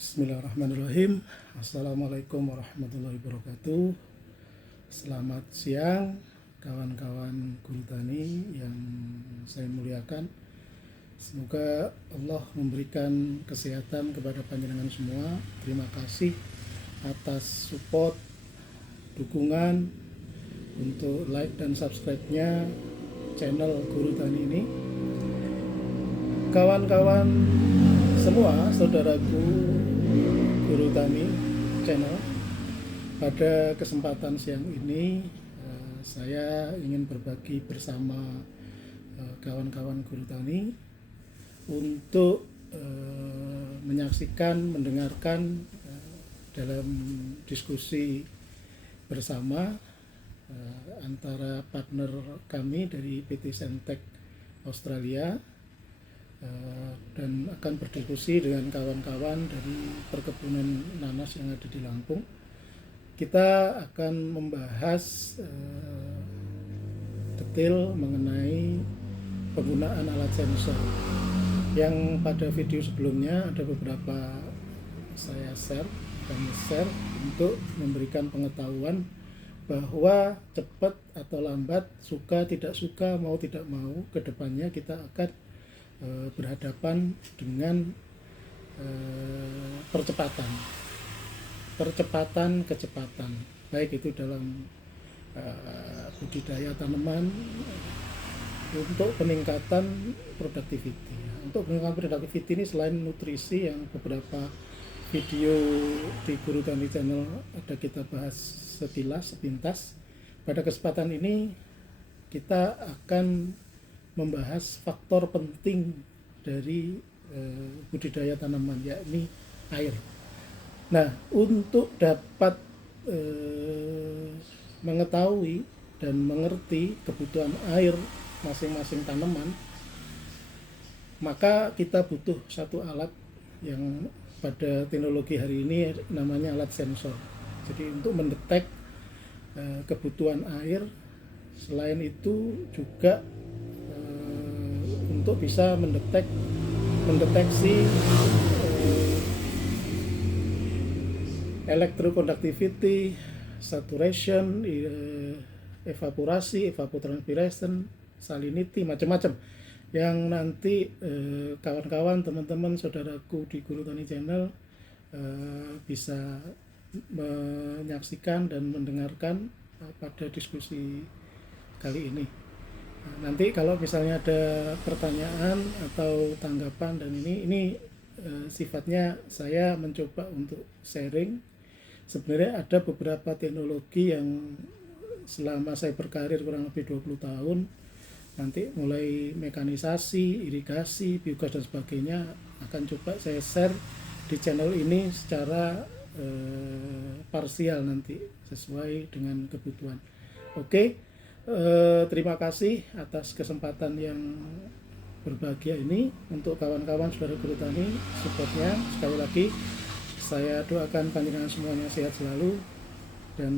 Bismillahirrahmanirrahim. Assalamualaikum warahmatullahi wabarakatuh. Selamat siang kawan-kawan guru tani yang saya muliakan. Semoga Allah memberikan kesehatan kepada panjenengan semua. Terima kasih atas support, dukungan untuk like dan subscribe-nya channel Guru Tani ini. Kawan-kawan semua, saudaraku Guru Tani channel, pada kesempatan siang ini saya ingin berbagi bersama kawan-kawan Guru Tani untuk menyaksikan, mendengarkan dalam diskusi bersama antara partner kami dari PT SENTEK Australia dan akan berdiskusi dengan kawan-kawan dari perkebunan nanas yang ada di Lampung. Kita akan membahas detail mengenai penggunaan alat sensor yang pada video sebelumnya ada beberapa saya share untuk memberikan pengetahuan bahwa cepat atau lambat, suka tidak suka, mau tidak mau, kedepannya kita akan berhadapan dengan kecepatan, baik itu dalam budidaya tanaman untuk peningkatan productivity. Untuk peningkatan productivity ini selain nutrisi yang beberapa video di Guru Tani Channel ada kita bahas sepintas, pada kesempatan ini kita akan membahas faktor penting dari budidaya tanaman, yakni air. Nah, untuk dapat mengetahui dan mengerti kebutuhan air masing-masing tanaman, maka kita butuh satu alat yang pada teknologi hari ini namanya alat sensor. Jadi untuk mendetek kebutuhan air, selain itu juga untuk bisa mendeteksi electroconductivity, saturation, evaporasi, evapotranspiration, salinity, macam-macam yang nanti kawan-kawan, teman-teman, saudaraku di Guru Tani Channel bisa menyaksikan dan mendengarkan pada diskusi kali ini. Nanti kalau misalnya ada pertanyaan atau tanggapan, dan ini sifatnya saya mencoba untuk sharing. Sebenarnya ada beberapa teknologi yang selama saya berkarir kurang lebih 20 tahun, nanti mulai mekanisasi, irigasi, biogas dan sebagainya akan coba saya share di channel ini secara parsial nanti sesuai dengan kebutuhan. Oke. Terima kasih atas kesempatan yang berbahagia ini. Untuk kawan-kawan saudara Guru Tani, supportnya sekali lagi saya doakan panjenengan semuanya sehat selalu, dan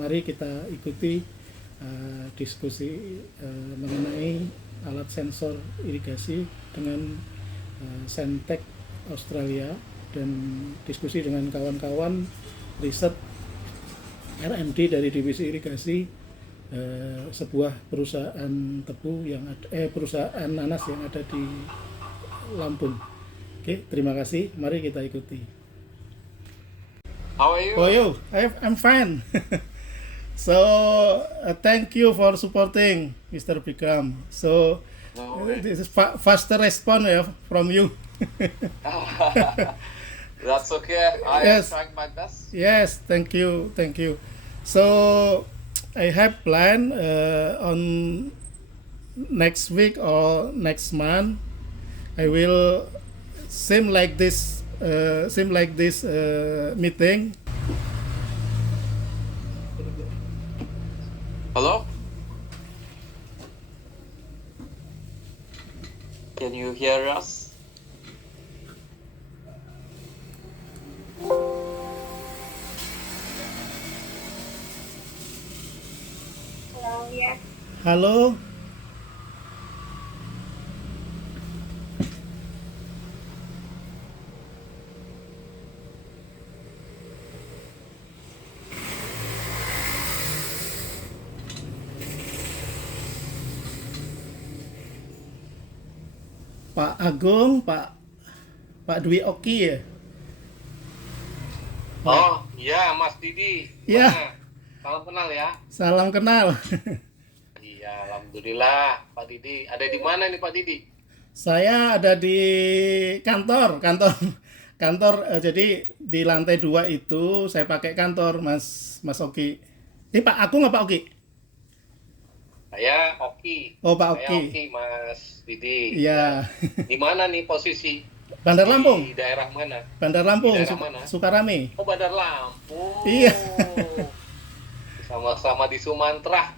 mari kita ikuti diskusi mengenai alat sensor irigasi dengan SENTEK Australia, dan diskusi dengan kawan-kawan riset R&D dari divisi irigasi sebuah perusahaan tebu yang ada, perusahaan nanas yang ada di Lampung. Oke, terima kasih. Mari kita ikuti. How are you? Oh, you? I'm fine. So, thank you for supporting Mr. Bikram. So, this is faster response from you. That's okay. I am trying my best. Yes, thank you. So, I have planned on next week or next month. I will same like this meeting. Hello? Can you hear us? Hello, yes. Halo. Pak Agung, Pak Dwi Oki ya. Oh, iya Mas Didi. Iya. Gimana? Salam kenal ya. Salam kenal. Iya, alhamdulillah Pak Didi. Ada di mana nih Pak Didi? Saya ada di kantor. Jadi di lantai 2 itu saya pakai kantor, Mas Oki. Ini Pak Agung apa Pak Oki? Saya Oki. Oh, Pak Saya Oki. Oki, Mas Didi. Iya. Di mana nih posisi? Bandar Lampung. Di daerah mana? Bandar Lampung, Di daerah mana? Sukarame. Oh, Bandar Lampung. Iya. Sama-sama di Sumatera.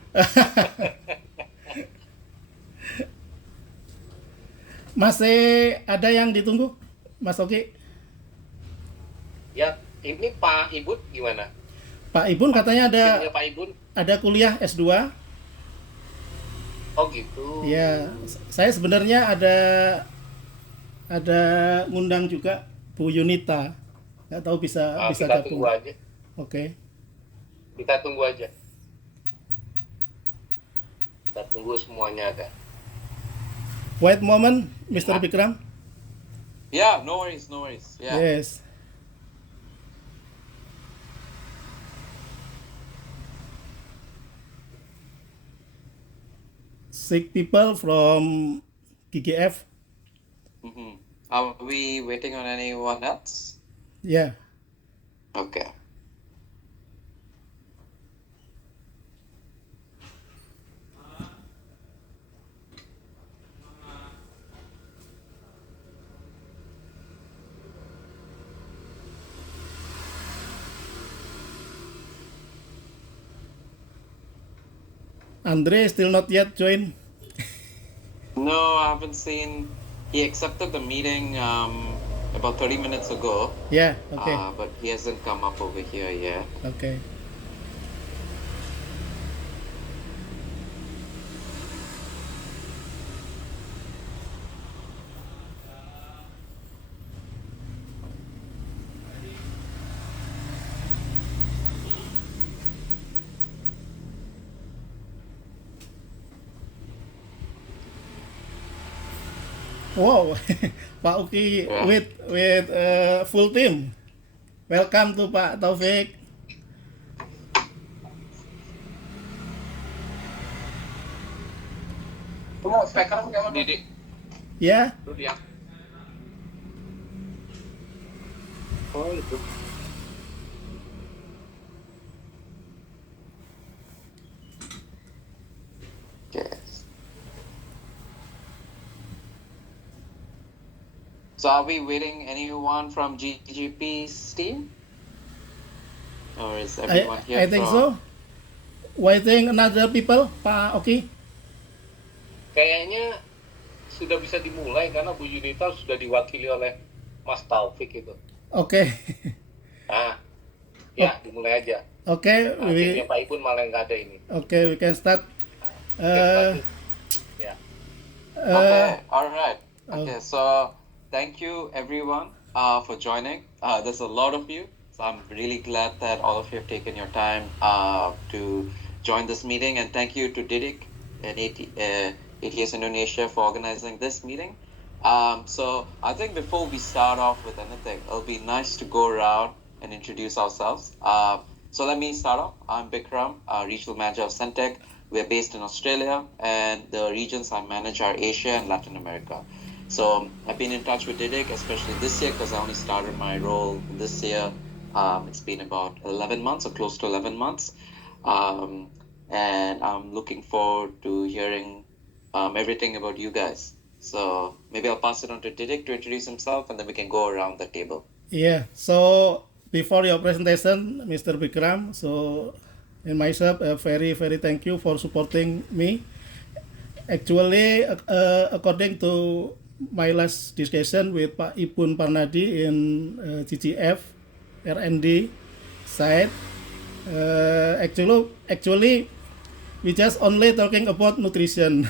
Masih ada yang ditunggu, Mas Oki? Ya, ini Pak Ibun gimana? Pak Ibun katanya Timnya Pak Ibun? ada kuliah S2. Oh gitu. Ya, saya sebenarnya ada ngundang juga Bu Yunita. Nggak tahu bisa Kita gabung. tunggu aja. Oke. Kita tunggu aja. Kita tunggu semuanya ada. Wait moment, Mr. Bikram. Yeah, no worries. Yeah. Yes. Sick people from GGF. Mm-hmm. Are we waiting on anyone else? Yeah. Okay. Andre still not yet join. No, I haven't seen. He accepted the meeting about 30 minutes ago. Yeah. Okay. But he hasn't come up over here yet. Okay. Wow, Pak Uki Yeah. with full team. Welcome to Pak Taufik. Tunggu, speaker kamu Didi. Ya, Dulu ya. Oh itu. Okay. So are we waiting anyone from GGP's team? Or is everyone here I think so. Waiting another people, Pak Oki. Kayaknya sudah bisa dimulai karena Bu Yunita sudah diwakili oleh Mas Taufik itu. Oke. Nah, ya dimulai aja. Oke, Nah, timnya Pak Ibun malah nggak ada ini. we can start. Ya. Okay, all right. Okay, so thank you everyone for joining. There's a lot of you, so I'm really glad that all of you have taken your time to join this meeting, and thank you to Didik and ATS Indonesia for organizing this meeting. So I think before we start off with anything, it'll be nice to go around and introduce ourselves. So let me start off. I'm Bikram, Regional Manager of SENTEK. We're based in Australia, and the regions I manage are Asia and Latin America. So I've been in touch with Didik, especially this year, because I only started my role this year. It's been about 11 months, or close to 11 months. And I'm looking forward to hearing everything about you guys. So maybe I'll pass it on to Didik to introduce himself, and then we can go around the table. Yeah. So before your presentation, Mr. Bikram, so and myself, very thank you for supporting me. Actually, according to my last discussion with Pak Ibun Parnadi in GGF R&D side, actually we just only talking about nutrition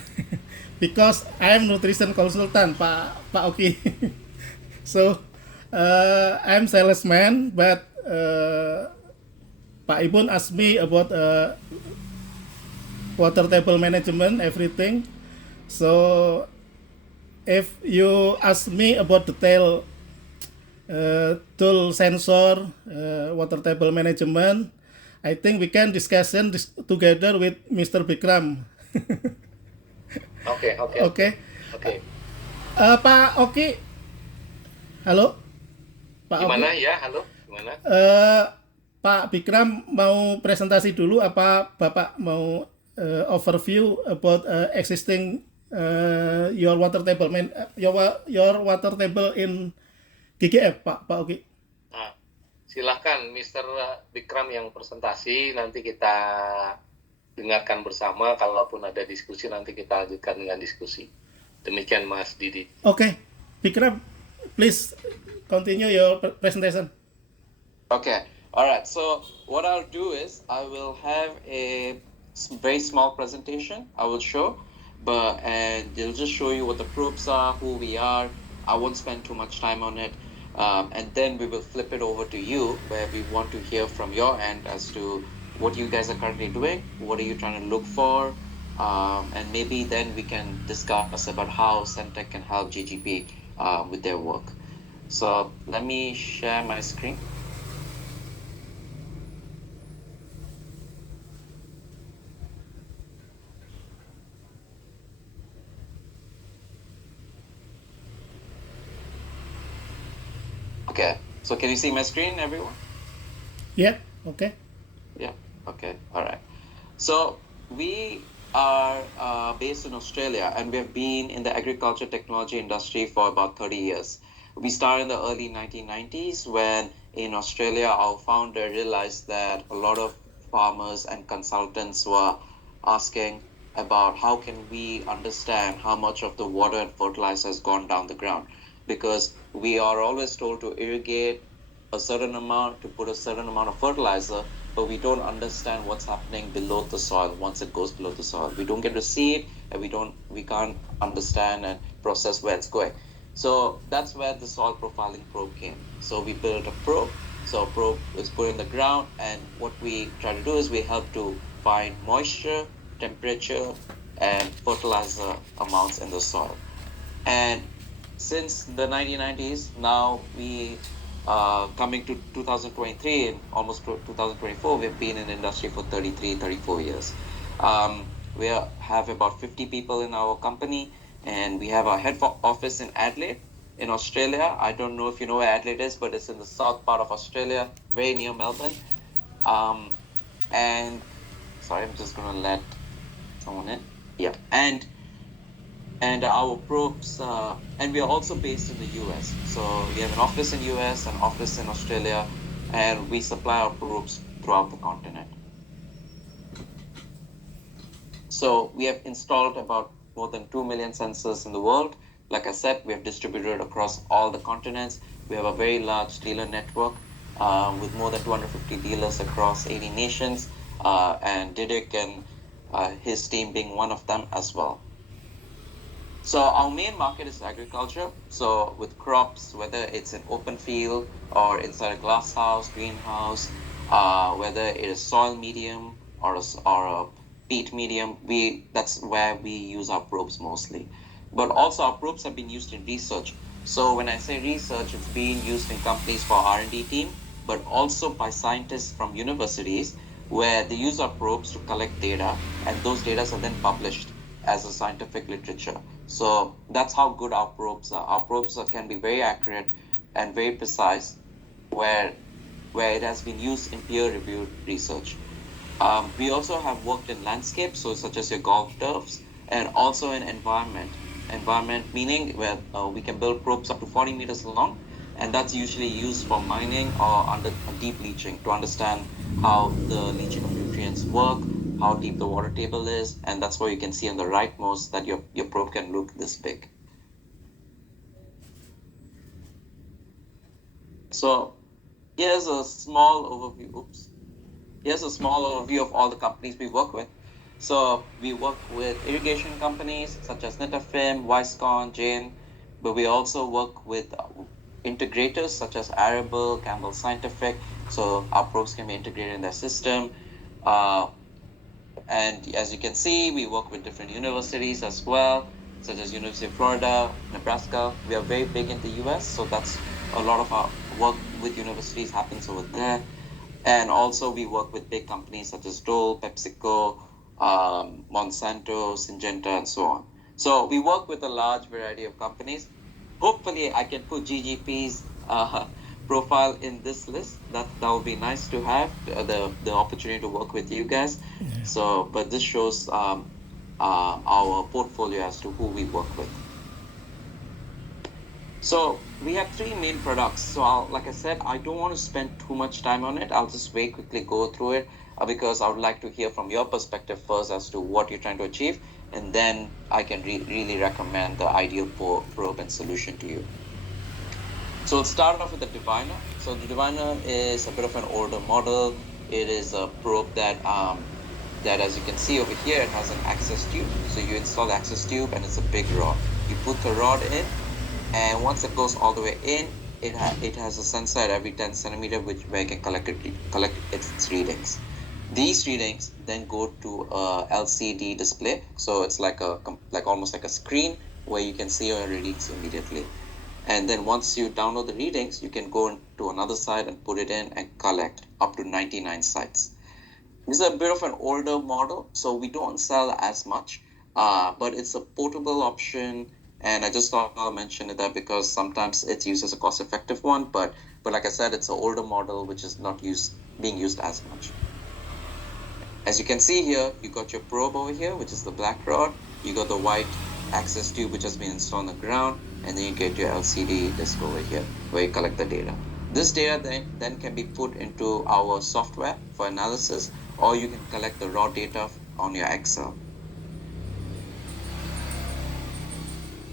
because I am nutrition consultant, Pak Oki. So I'm salesman, but Pak Ibun asked me about water table management, everything. So if you ask me about detail tool sensor, water table management, I think we can discussion this together with Mr. Bikram. Oke. Oke. Pak Oki, halo. Pak Oki. Gimana ya? Halo, gimana? Pak Bikram mau presentasi dulu apa Bapak mau overview about existing your water table your water table in GGF Pak Oki. Nah, silahkan Mr. Bikram yang presentasi, nanti kita dengarkan bersama, kalaupun ada diskusi nanti kita lanjutkan dengan diskusi. Demikian Mas Didi. Okay, Bikram, please continue your presentation. Okay. All right. So what I'll do is I will have a very small presentation I will show, and it'll just show you what the probes are, who we are. I won't spend too much time on it. And then we will flip it over to you, where we want to hear from your end as to what you guys are currently doing, what are you trying to look for, and maybe then we can discuss about how SENTEK can help GGP with their work. So let me share my screen. Okay, so can you see my screen, everyone? Yeah, okay. Yeah, okay, all right. So we are based in Australia, and we have been in the agriculture technology industry for about 30 years. We started in the early 1990s when in Australia our founder realized that a lot of farmers and consultants were asking about how can we understand how much of the water and fertilizer has gone down the ground, because we are always told to irrigate a certain amount, to put a certain amount of fertilizer, but we don't understand what's happening below the soil once it goes below the soil. We don't get to see it, and we can't understand and process where it's going. So that's where the soil profiling probe came. So we built a probe. So a probe is put in the ground, and what we try to do is we help to find moisture, temperature, and fertilizer amounts in the soil. And since the 1990s, now we coming to 2023 and almost 2024, we've been in the industry for 34 years. We have about 50 people in our company, and we have our head office in Adelaide, in Australia. I don't know if you know where Adelaide is, but it's in the south part of Australia, very near Melbourne. And sorry, I'm just going to let someone in. Yeah, and our probes, and we are also based in the US. So we have an office in US, an office in Australia, and we supply our probes throughout the continent. So we have installed about more than 2 million sensors in the world. Like I said, we have distributed across all the continents. We have a very large dealer network with more than 250 dealers across 80 nations, and Didik and his team being one of them as well. So our main market is agriculture. So with crops, whether it's an open field or inside a glass house, greenhouse, whether it is soil medium or a peat medium, that's where we use our probes mostly. But also our probes have been used in research. So when I say research, it's being used in companies for R&D team, but also by scientists from universities, where they use our probes to collect data, and those data are then published as a scientific literature. So that's how good our probes are. Our probes can be very accurate and very precise, where it has been used in peer-reviewed research. We also have worked in landscape, so such as your golf turfs, and also in environment. Environment meaning where we can build probes up to 40 meters long, and that's usually used for mining or under deep leaching to understand how the leaching of nutrients work, how deep the water table is, and that's where you can see on the rightmost that your probe can look this big. So here's a small overview. Here's a small overview of all the companies we work with. So we work with irrigation companies such as Netafim, Wisecon, Jane, but we also work with integrators such as Arable, Campbell Scientific. So our probes can be integrated in their system. And as you can see, we work with different universities as well. such as University of Florida, Nebraska. We are very big in the US, so that's a lot of our work with universities happens over there. And also we work with big companies such as Dole, PepsiCo, Monsanto, Syngenta, and so on. So we work with a large variety of companies. Hopefully I can put GGP's profile in this list. That would be nice to have the opportunity to work with you guys. So, but this shows our portfolio as to who we work with. So we have three main products. So like I said, I don't want to spend too much time on it. I'll just very quickly go through it because I would like to hear from your perspective first as to what you're trying to achieve, and then I can really recommend the ideal probe and solution to you. So let's start off with the Diviner. So the Diviner is a bit of an older model. It is a probe that as you can see over here, it has an access tube. So you install the access tube and it's a big rod. You put the rod in, and once it goes all the way in, it has a sensor at every 10 centimeter where it can collect its readings. These readings then go to a LCD display. So it's like almost like a screen where you can see your readings immediately. And then once you download the readings, you can go to another site and put it in and collect up to 99 sites. This is a bit of an older model, so we don't sell as much, but it's a portable option. And I just thought I'll mention it there because sometimes it's used as a cost-effective one, but like I said, it's an older model which is not being used as much. As you can see here, you got your probe over here, which is the black rod. You got the white access tube which has been installed on the ground, and then you get your LCD disc over here where you collect the data. This data then can be put into our software for analysis, or you can collect the raw data on your Excel.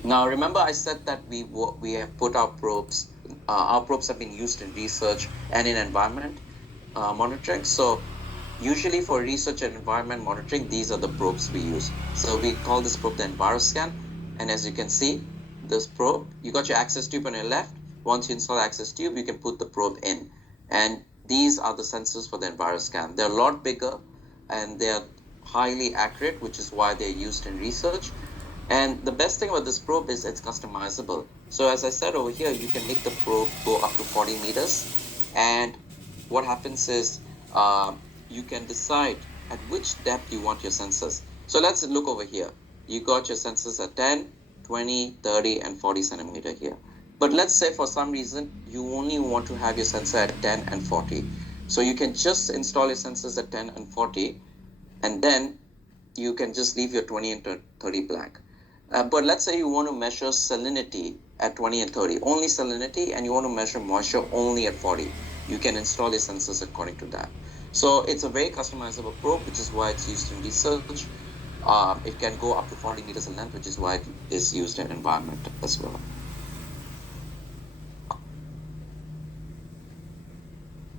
Now, remember I said that we have put our probes have been used in research and in environment monitoring. So usually for research and environment monitoring, these are the probes we use. So we call this probe the EnviroScan. And as you can see, this probe, you got your access tube on your left. Once you install the access tube, you can put the probe in. And these are the sensors for the EnviroScan. They're a lot bigger and they're highly accurate, which is why they're used in research. And the best thing about this probe is it's customizable. So as I said over here, you can make the probe go up to 40 meters. And what happens is you can decide at which depth you want your sensors. So let's look over here. You got your sensors at 10, 20, 30, and 40 centimeter here. But let's say for some reason, you only want to have your sensor at 10 and 40. So you can just install your sensors at 10 and 40, and then you can just leave your 20 and 30 blank. But let's say you want to measure salinity at 20 and 30, only salinity, and you want to measure moisture only at 40. You can install your sensors according to that. So it's a very customizable probe, which is why it's used in research. It can go up to 40 meters in length, which is why it is used in environment as well.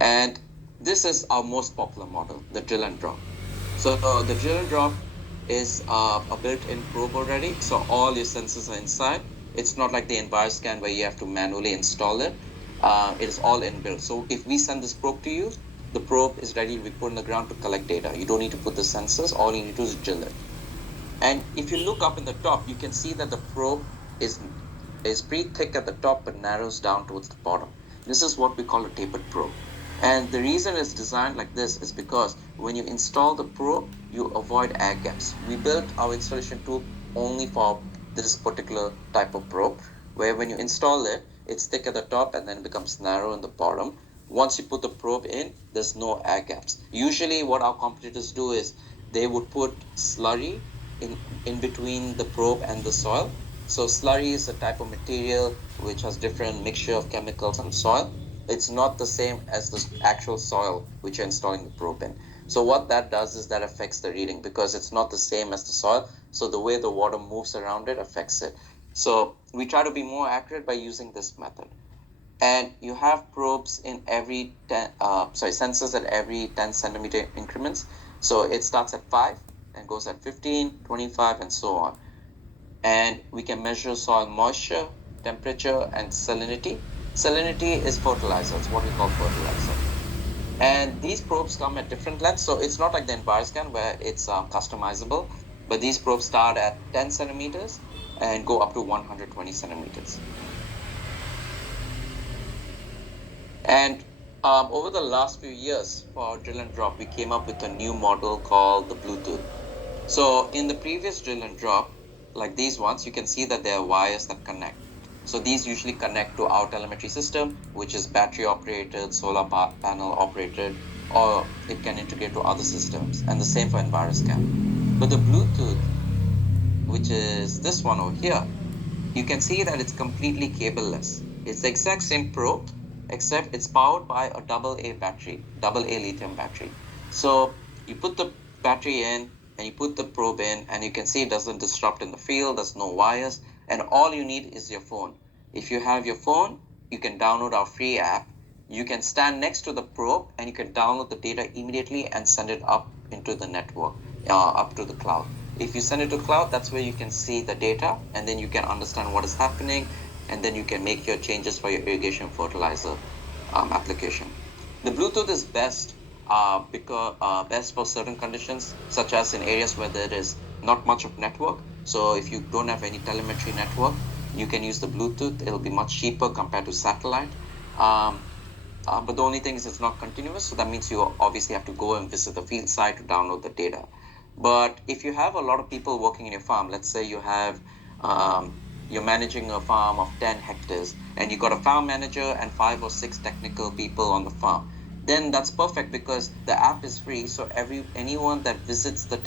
And this is our most popular model, the drill and drop. So the drill and drop is a built-in probe already. So all your sensors are inside. It's not like the EnviroScan where you have to manually install it. It is all inbuilt. So if we send this probe to you, the probe is ready to be put on the ground to collect data. You don't need to put the sensors. All you need to do is drill it. And if you look up in the top, you can see that the probe is pretty thick at the top but narrows down towards the bottom. This is what we call a tapered probe. And the reason it's designed like this is because when you install the probe, you avoid air gaps. We built our installation tool only for this particular type of probe, where when you install it, it's thick at the top and then becomes narrow in the bottom. Once you put the probe in, there's no air gaps. Usually what our competitors do is they would put slurry in between the probe and the soil. So slurry is a type of material which has different mixture of chemicals and soil. It's not the same as the actual soil which you're installing the probe in. So what that does is that affects the reading because it's not the same as the soil. So the way the water moves around it affects it. So we try to be more accurate by using this method. And you have probes in every sensors at every 10 centimeter increments. So it starts at 5 and goes at 15, 25, and so on. And we can measure soil moisture, temperature, and salinity. Salinity is fertilizer. It's what we call fertilizer. And these probes come at different lengths. So it's not like the EnviroScan where it's customizable, but these probes start at 10 centimeters and go up to 120 centimeters. And over the last few years for our drill and drop, we came up with a new model called the Bluetooth. So in the previous drill and drop, like these ones, you can see that there are wires that connect. So these usually connect to our telemetry system, which is battery operated, solar panel operated, or it can integrate to other systems. And the same for EnviroScan. But the Bluetooth, which is this one over here, you can see that it's completely cableless. It's the exact same probe, except it's powered by a AA battery, AA lithium battery. So you put the battery in and you put the probe in, and you can see it doesn't disrupt in the field, there's no wires, and all you need is your phone. If you have your phone, you can download our free app. You can stand next to the probe and you can download the data immediately and send it up into the network, up to the cloud. If you send it to cloud, that's where you can see the data, and then you can understand what is happening, and then you can make your changes for your irrigation fertilizer application. The Bluetooth is best best for certain conditions, such as in areas where there is not much of network. So if you don't have any telemetry network, you can use the Bluetooth. It'll be much cheaper compared to satellite. But the only thing is it's not continuous, so that means you obviously have to go and visit the field site to download the data. But if you have a lot of people working in your farm, let's say you have you're managing a farm of 10 hectares and you got a farm manager and 5 or 6 technical people on the farm, then that's perfect because the app is free. So anyone that visits the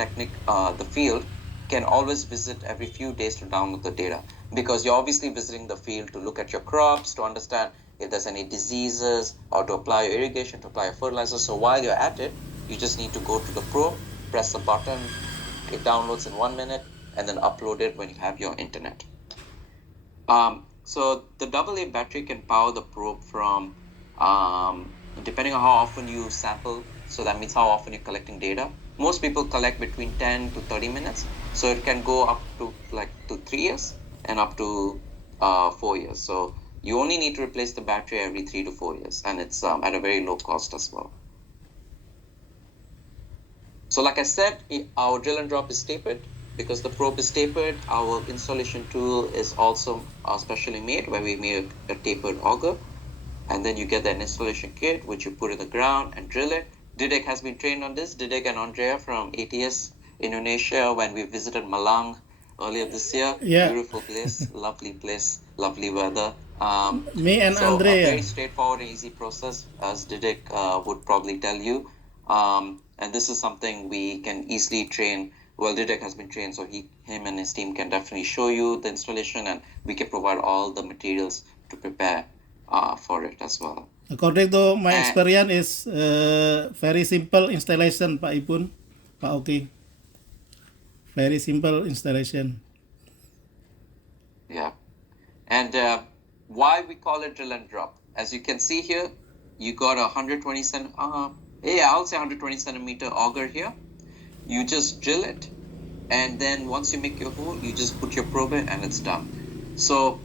field can always visit every few days to download the data, because you're obviously visiting the field to look at your crops, to understand if there's any diseases, or to apply your irrigation, to apply your fertilizer. So while you're at it, you just need to go to the probe, press the button, it downloads in 1 minute, and then upload it when you have your internet. So the AA battery can power the probe from, depending on how often you sample, so that means how often you're collecting data. Most people collect between 10 to 30 minutes, so it can go up to 3 years and up to 4 years. So you only need to replace the battery every 3 to 4 years, and it's at a very low cost as well. So like I said, our drill and drop is tapered. Because the probe is tapered, our installation tool is also specially made, where we made a tapered auger. And then you get an installation kit, which you put in the ground and drill it. Didek has been trained on this. Didek and Andrea from ATS Indonesia, when we visited Malang earlier this year. Yeah. Beautiful place, lovely weather. Me and So Andrea. a very straightforward and easy process, as Didek would probably tell you. And this is something we can easily train. Well, Didek has been trained, so him and his team can definitely show you the installation, and we can provide all the materials to prepare for it as well. According to my experience, is very simple installation, Pak Ipun, Pak Oki. Very simple installation. Yeah. And why we call it drill and drop? As you can see here, you got a 120 centimeter auger here. You just drill it, and then once you make your hole, you just put your probe in, and it's done. So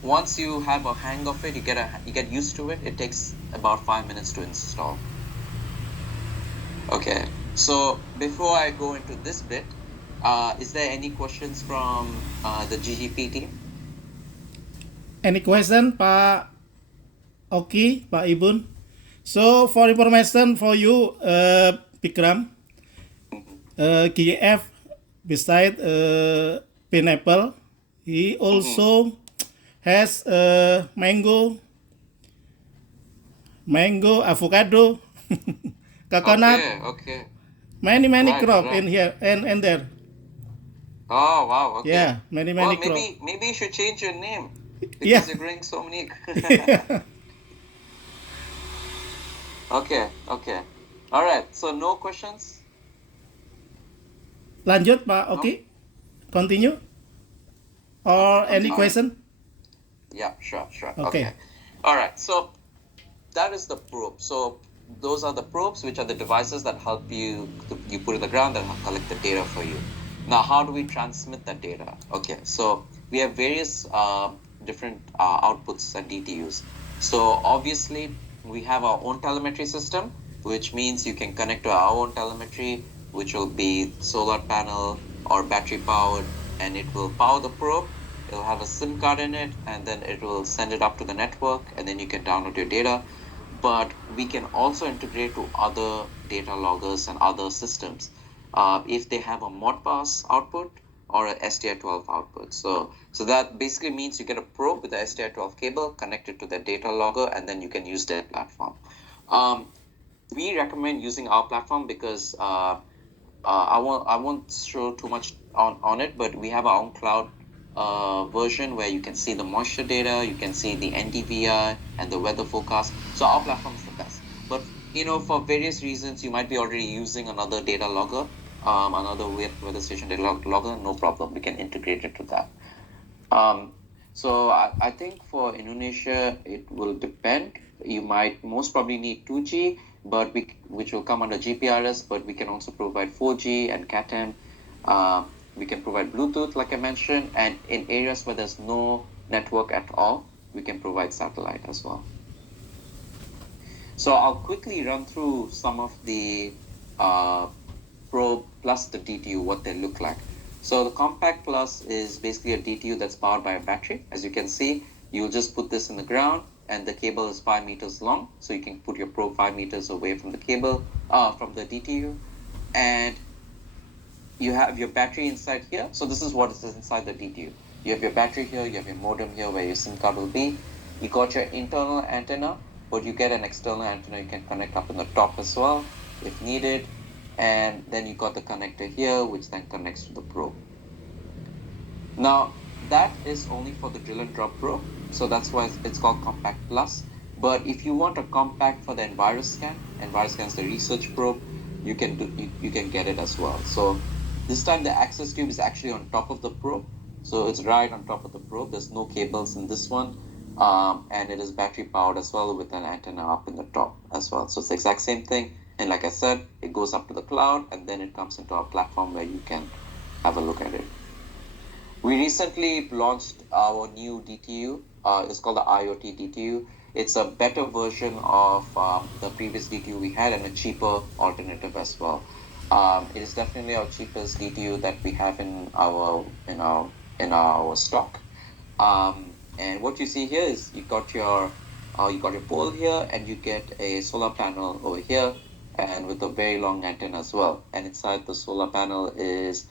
once you have a hang of it, you get used to it. It takes about 5 minutes to install. Okay, so before I go into this bit, is there any questions from the GGP team? Any question, Pak Oki, Pak Ibun? So for information for you, Bikram, GF beside pineapple, he also has mango, avocado, coconut, Okay. many Right, crop right. in here and there. Oh wow. Okay. Yeah, many Well, crop. maybe you should change your name because Yeah. you're growing so many. Okay. All right. So no questions. Lanjut, Pak Oki. Continue. Or any Continue. question? Yeah, sure. Okay. All right. So that is the probe. So those are the probes, which are the devices that help you put in the ground that help collect the data for you. Now, how do we transmit that data? Okay, so we have various different outputs and DTUs. So obviously, we have our own telemetry system, which means you can connect to our own telemetry, which will be solar panel or battery powered, and it will power the probe. It'll have a SIM card in it, and then it will send it up to the network, and then you can download your data. But we can also integrate to other data loggers and other systems if they have a Modbus output or a SDI12 output. So that basically means you get a probe with the SDI12 cable connected to the data logger, and then you can use their platform. We recommend using our platform because I won't show too much on it, but we have our own cloud version where you can see the moisture data, you can see the NDVI and the weather forecast. So our platform is the best. But for various reasons, you might be already using another data logger, another weather station data logger. No problem, we can integrate it to that. So I think for Indonesia, it will depend. You might most probably need 2G, but which will come under GPRS, but we can also provide 4G and CAT-M. We can provide Bluetooth, like I mentioned, and in areas where there's no network at all, we can provide satellite as well. So I'll quickly run through some of the probe plus the DTU, what they look like. So the Compact Plus is basically a DTU that's powered by a battery. As you can see, you'll just put this in the ground, and the cable is 5 meters long, so you can put your probe 5 meters away from the cable, from the DTU, and you have your battery inside here. So this is what is inside the DTU. You have your battery here, you have your modem here where your SIM card will be. You got your internal antenna, but you get an external antenna you can connect up in the top as well if needed. And then you got the connector here, which then connects to the probe. Now, that is only for the drill and drop probe, so that's why it's called Compact Plus. But if you want a compact for the EnviroScan is the research probe, you can get it as well. So this time the access tube is actually on top of the probe, so it's right on top of the probe. There's no cables in this one, and it is battery powered as well with an antenna up in the top as well. So it's the exact same thing. And like I said, it goes up to the cloud, and then it comes into our platform where you can have a look at it. We recently launched our new DTU. It's called the IoT DTU. It's a better version of the previous DTU we had, and a cheaper alternative as well. It is definitely our cheapest DTU that we have in our stock. And what you see here is you got your pole here, and you get a solar panel over here, and with a very long antenna as well. And inside the solar panel is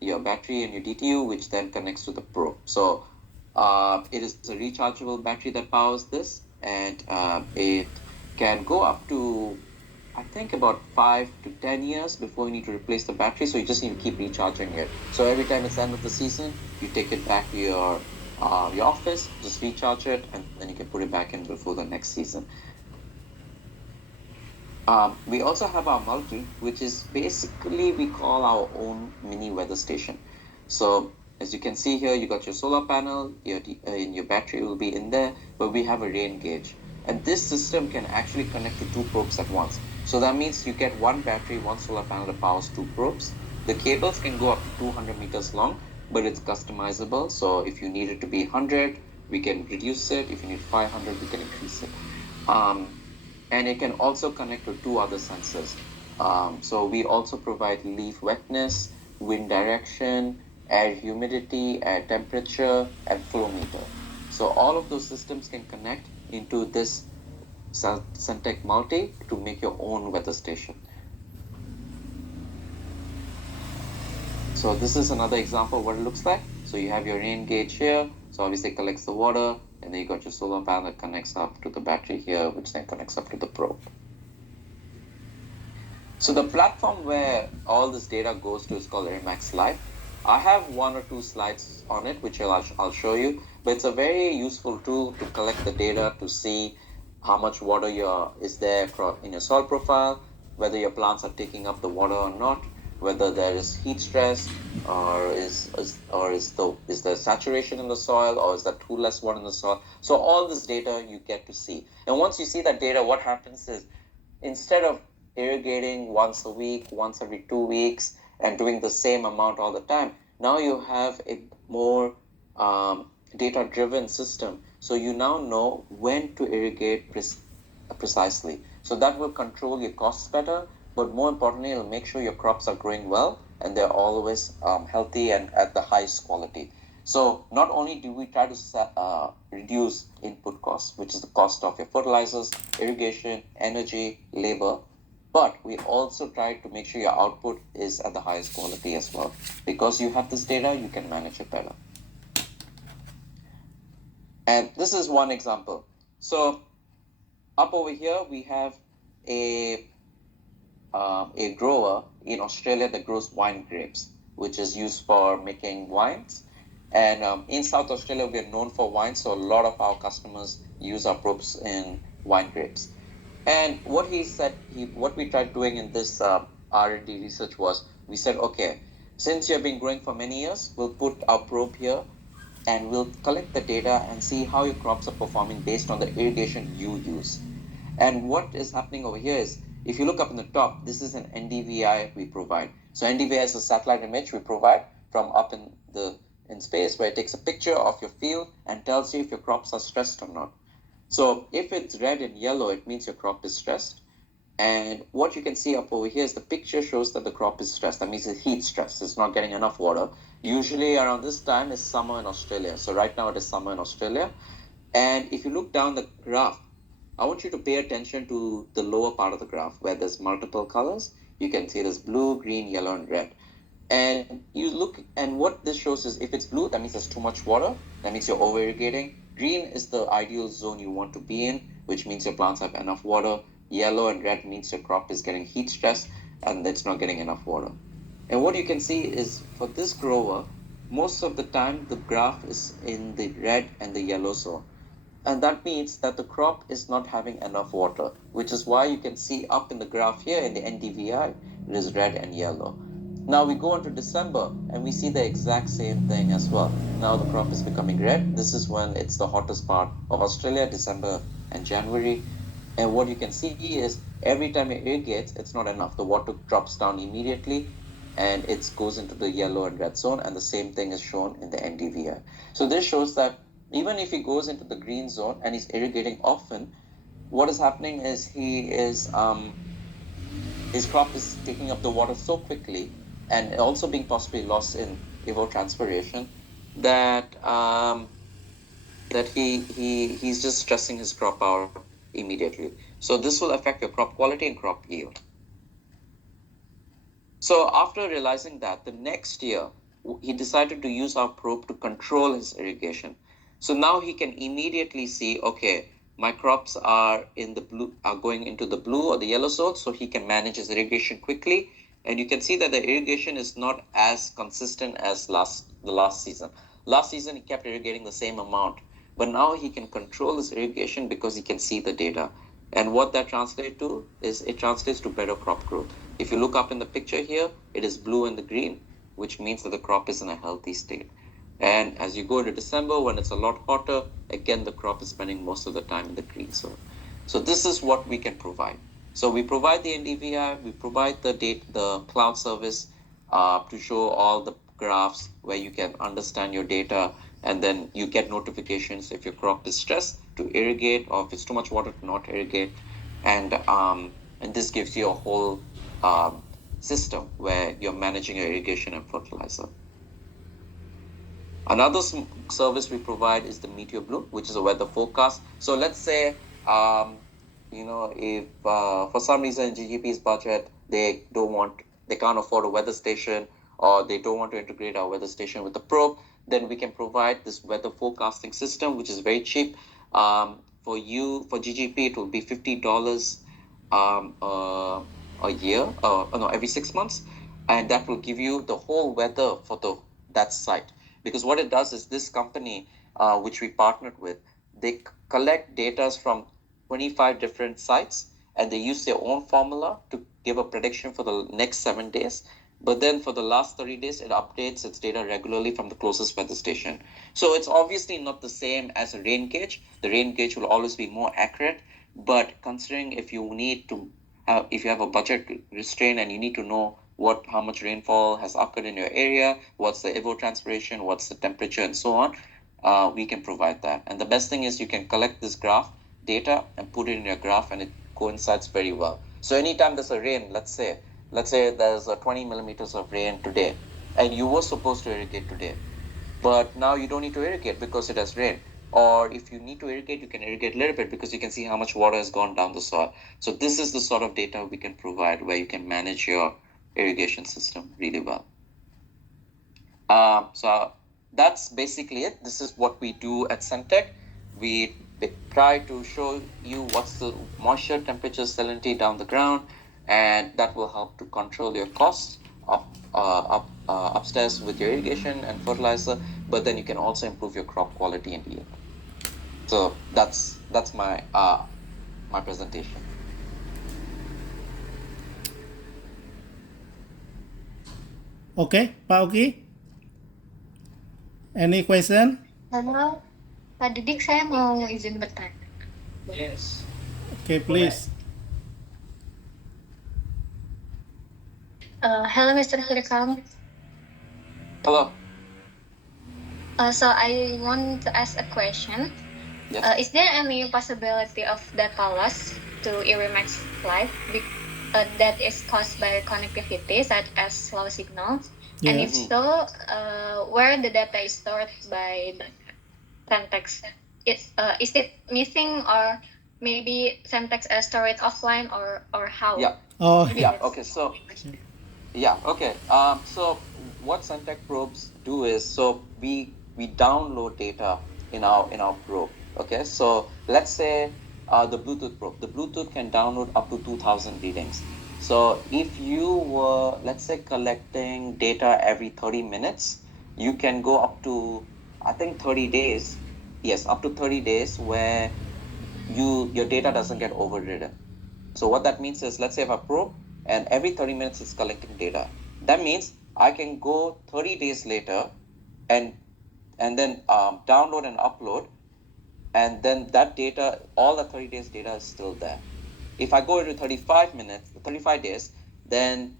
your battery and your DTU, which then connects to the probe. So it is a rechargeable battery that powers this, and it can go up to, I think, about 5 to 10 years before you need to replace the battery. So you just need to keep recharging it. So every time it's the end of the season, you take it back to your office, just recharge it, and then you can put it back in before the next season. We also have our multi, which is basically we call our own mini weather station. So as you can see here, you got your solar panel, your battery will be in there, but we have a rain gauge. And this system can actually connect to 2 probes at once. So that means you get 1 battery, 1 solar panel that powers 2 probes. The cables can go up to 200 meters long, but it's customizable. So if you need it to be 100, we can reduce it. If you need 500, we can increase it. And it can also connect to 2 other sensors. So we also provide leaf wetness, wind direction, air humidity, air temperature, and flow meter. So all of those systems can connect into this SENTEK Multi to make your own weather station. So this is another example of what it looks like. So you have your rain gauge here. So obviously it collects the water, and then you got your solar panel that connects up to the battery here, which then connects up to the probe. So the platform where all this data goes to is called AirMax Live. I have 1 or 2 slides on it, which I'll show you, but it's a very useful tool to collect the data to see how much water is there in your soil profile, whether your plants are taking up the water or not, whether there is heat stress, or is there saturation in the soil, or is there too less water in the soil. So all this data you get to see. And once you see that data, what happens is, instead of irrigating once a week, once every 2 weeks, and doing the same amount all the time, now you have a more data-driven system. So you now know when to irrigate precisely. So that will control your costs better, but more importantly, it'll make sure your crops are growing well, and they're always healthy and at the highest quality. So not only do we try to reduce input costs, which is the cost of your fertilizers, irrigation, energy, labor, but we also try to make sure your output is at the highest quality as well. Because you have this data, you can manage it better. And this is one example. So up over here, we have a grower in Australia that grows wine grapes, which is used for making wines. And in South Australia, we are known for wine, so a lot of our customers use our probes in wine grapes. And what he said, what we tried doing in this R&D research was, we said, okay, since you have been growing for many years, we'll put our probe here and we'll collect the data and see how your crops are performing based on the irrigation you use. And what is happening over here is, if you look up in the top, this is an NDVI we provide. So NDVI is a satellite image we provide from up in space, where it takes a picture of your field and tells you if your crops are stressed or not. So if it's red and yellow, it means your crop is stressed. And what you can see up over here is the picture shows that the crop is stressed. That means it's heat stress. It's not getting enough water. Usually around this time is summer in Australia. So right now it is summer in Australia. And if you look down the graph, I want you to pay attention to the lower part of the graph where there's multiple colors. You can see there's blue, green, yellow, and red. And you look, and what this shows is if it's blue, that means there's too much water. That means you're over irrigating. Green is the ideal zone you want to be in, which means your plants have enough water. Yellow and red means your crop is getting heat stress and it's not getting enough water. And what you can see is for this grower, most of the time the graph is in the red and the yellow zone. And that means that the crop is not having enough water, which is why you can see up in the graph here in the NDVI, it is red and yellow. Now we go on to December and we see the exact same thing as well. Now the crop is becoming red. This is when it's the hottest part of Australia, December and January. And what you can see is every time it irrigates, it's not enough. The water drops down immediately and it goes into the yellow and red zone, and the same thing is shown in the NDVI. So this shows that even if he goes into the green zone and he's irrigating often, what is happening is his crop is taking up the water so quickly and also being possibly lost in evapotranspiration that he's just stressing his crop out immediately. So this will affect your crop quality and crop yield. So after realizing that, the next year, he decided to use our probe to control his irrigation. So now he can immediately see, okay, my crops are going into the blue or the yellow zone, so he can manage his irrigation quickly. And you can see that the irrigation is not as consistent as the last season. Last season, he kept irrigating the same amount, but now he can control his irrigation because he can see the data. And what that translates to is it translates to better crop growth. If you look up in the picture here, it is blue and the green, which means that the crop is in a healthy state. And as you go into December, when it's a lot hotter, again, the crop is spending most of the time in the green zone. So this is what we can provide. So we provide the NDVI, we provide the cloud service to show all the graphs where you can understand your data, and then you get notifications if your crop is stressed to irrigate, or if it's too much water to not irrigate. And this gives you a whole system where you're managing your irrigation and fertilizer. Another service we provide is the Meteor Blue, which is a weather forecast. So let's say, if for some reason GGP's budget, they can't afford a weather station, or they don't want to integrate our weather station with the probe, then we can provide this weather forecasting system, which is very cheap. For GGP, it will be $50 a year, every 6 months, and that will give you the whole weather for that site. Because what it does is this company, which we partnered with, they collect data from 25 different sites, and they use their own formula to give a prediction for the next 7 days. But then for the last 30 days, it updates its data regularly from the closest weather station. So it's obviously not the same as a rain gauge. The rain gauge will always be more accurate. But considering if you have a budget restraint and you need to know how much rainfall has occurred in your area, what's the evapotranspiration, what's the temperature, and so on, we can provide that. And the best thing is you can collect this graph data and put it in your graph, and it coincides very well. So anytime there's a rain, let's say, let's say there's a 20 millimeters of rain today, and you were supposed to irrigate today, but now you don't need to irrigate because it has rained. Or if you need to irrigate, you can irrigate a little bit because you can see how much water has gone down the soil. So this is the sort of data we can provide where you can manage your irrigation system really well. So that's basically it. This is what we do at SENTEK. We try to show you what's the moisture, temperature, salinity down the ground, and that will help to control your costs upstairs with your irrigation and fertilizer, but then you can also improve your crop quality and yield. So that's my my presentation. Oke, Pak Oki. Any question? Halo, Pak Didik, saya mau izin bertanya. Yes. Okay, please. Hello, Mr. Bikram. Hello. So I want to ask a question. Yes. Is there any possibility of data loss to Irimax Live that is caused by connectivity, such as slow signals? And if Yes. so, where the data is stored by the SENTEK? Is it missing, or maybe SENTEK store it offline, or how? Yeah. Oh, Yeah. Okay. So. Yeah. Okay. So what SENTEK probes do is, so we download data in our probe. Okay. So let's say the Bluetooth probe. The Bluetooth can download up to 2,000 readings. So if you were, let's say, collecting data every 30 minutes, you can go up to, I think, 30 days. Yes, up to 30 days where your data doesn't get overridden. So what that means is, let's say I have a probe and every 30 minutes it's collecting data. That means I can go 30 days later and then download and upload, and then that data, all the 30 days data is still there. If I go into 35 days, then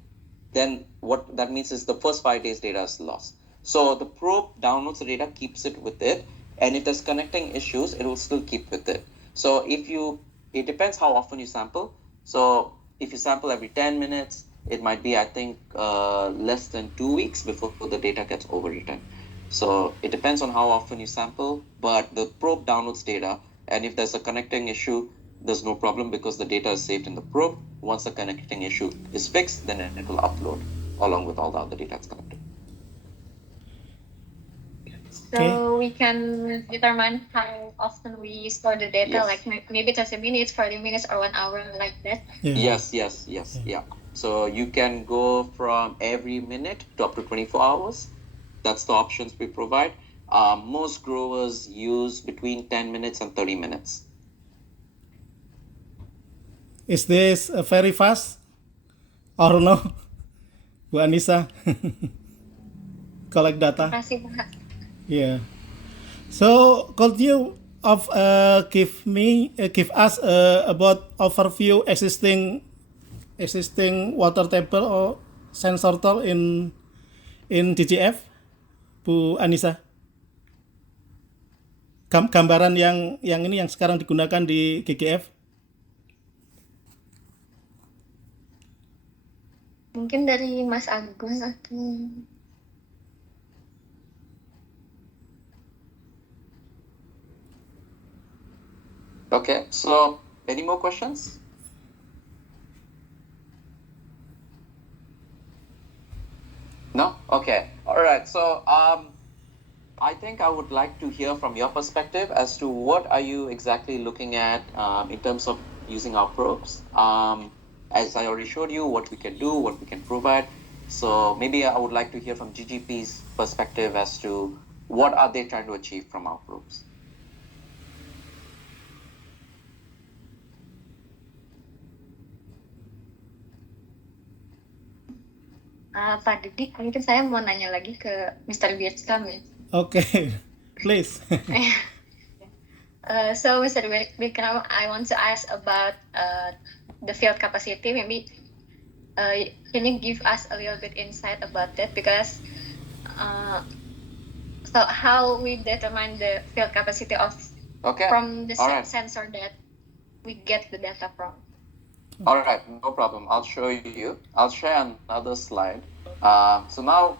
what that means is the first 5 days data is lost. So the probe downloads the data, keeps it with it, and if there's connecting issues, it will still keep with it. So it depends how often you sample. So if you sample every 10 minutes, it might be, I think, less than 2 weeks before the data gets overwritten. So it depends on how often you sample, but the probe downloads data, and if there's a connecting issue, there's no problem because the data is saved in the probe. Once the connecting issue is fixed, then it will upload along with all the other data it's collected. So we can determine how often we store the data, Yes. like maybe 30 minutes, 40 minutes, or 1 hour, like that. yeah. Yes. Yeah. So you can go from every minute to up to 24 hours. That's the options we provide. Most growers use between 10 minutes and 30 minutes. Is this very fast or no, Bu Anissa? Collect data. Terima kasih, Pak. Yeah. So could you give us about overview existing water table or sensor tool in DGF, Bu Anissa? Gambaran yang ini yang sekarang digunakan di GGF. Mungkin dari Mas Agung atau Okay, so any more questions? No? Okay. All right. So I think I would like to hear from your perspective as to what are you exactly looking at in terms of using our probes. As I already showed you what we can do, what we can provide. So maybe I would like to hear from GGP's perspective as to what are they trying to achieve from our probes. Pak Didik, mungkin saya mau nanya lagi ke Mr. Bikram ya. Okay, please. So Mr. Bikram, I want to ask about the field capacity. Maybe can you give us a little bit insight about that? Because so how we determine the field capacity of Okay. from the All right. sensor that we get the data from? All right, no problem. I'll show you. I'll share another slide. So now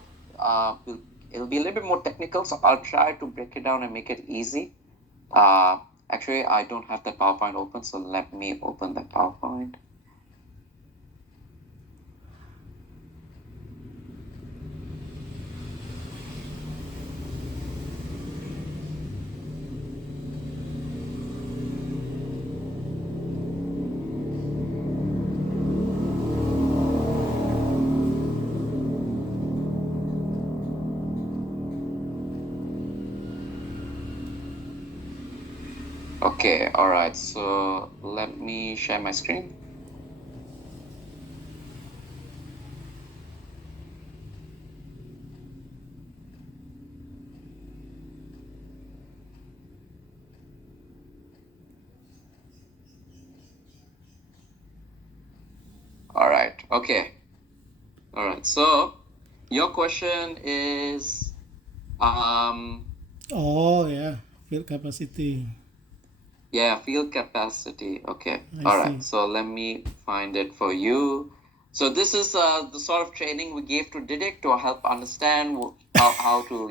it'll be a little bit more technical, so I'll try to break it down and make it easy. Actually, I don't have that PowerPoint open, so let me open the PowerPoint. Okay, all right. So let me share my screen. All right. Okay. All right. So your question is, Oh ya, field capacity. yeah, field capacity. Okay. I All right. see. So let me find it for you. So this is the sort of training we gave to Didik to help understand how to,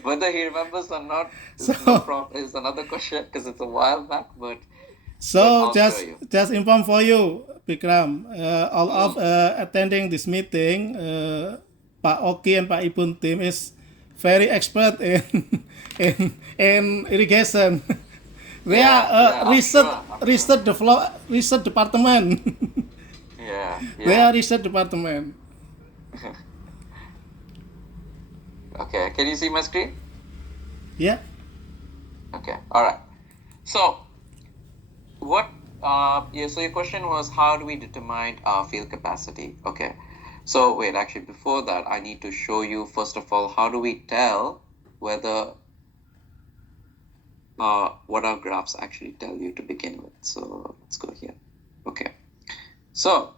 whether he remembers or not So is another question because it's a while back, but so I'll show you. just inform for you, Bikram, all of attending this meeting, Pak Oki and Pak Ipun team is very expert in in irrigation. They are I'm sure. research department. Yeah, They yeah. are research department. Okay, can you see my screen? Yeah. Okay, all right. So, so your question was how do we determine field capacity? Okay. So, wait, actually, before that, I need to show you, first of all, how do we tell whether what our graphs actually tell you to begin with. So, let's go here. Okay. So,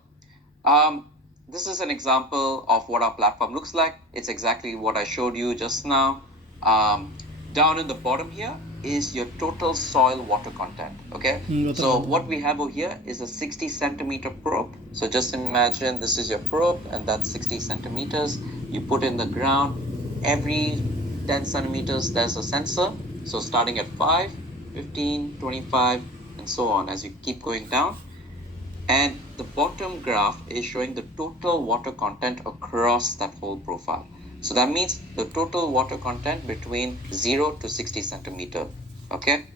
this is an example of what our platform looks like. It's exactly what I showed you just now. Down in the bottom here is your total soil water content. Okay. So what we have over here is a 60 centimeter probe. So just imagine this is your probe and that's 60 centimeters. You put in the ground. Every 10 centimeters, there's a sensor. So starting at 5, 15, 25, and so on as you keep going down. And the bottom graph is showing the total water content across that whole profile. So that means the total water content between 0 to 60 centimeter. Okay.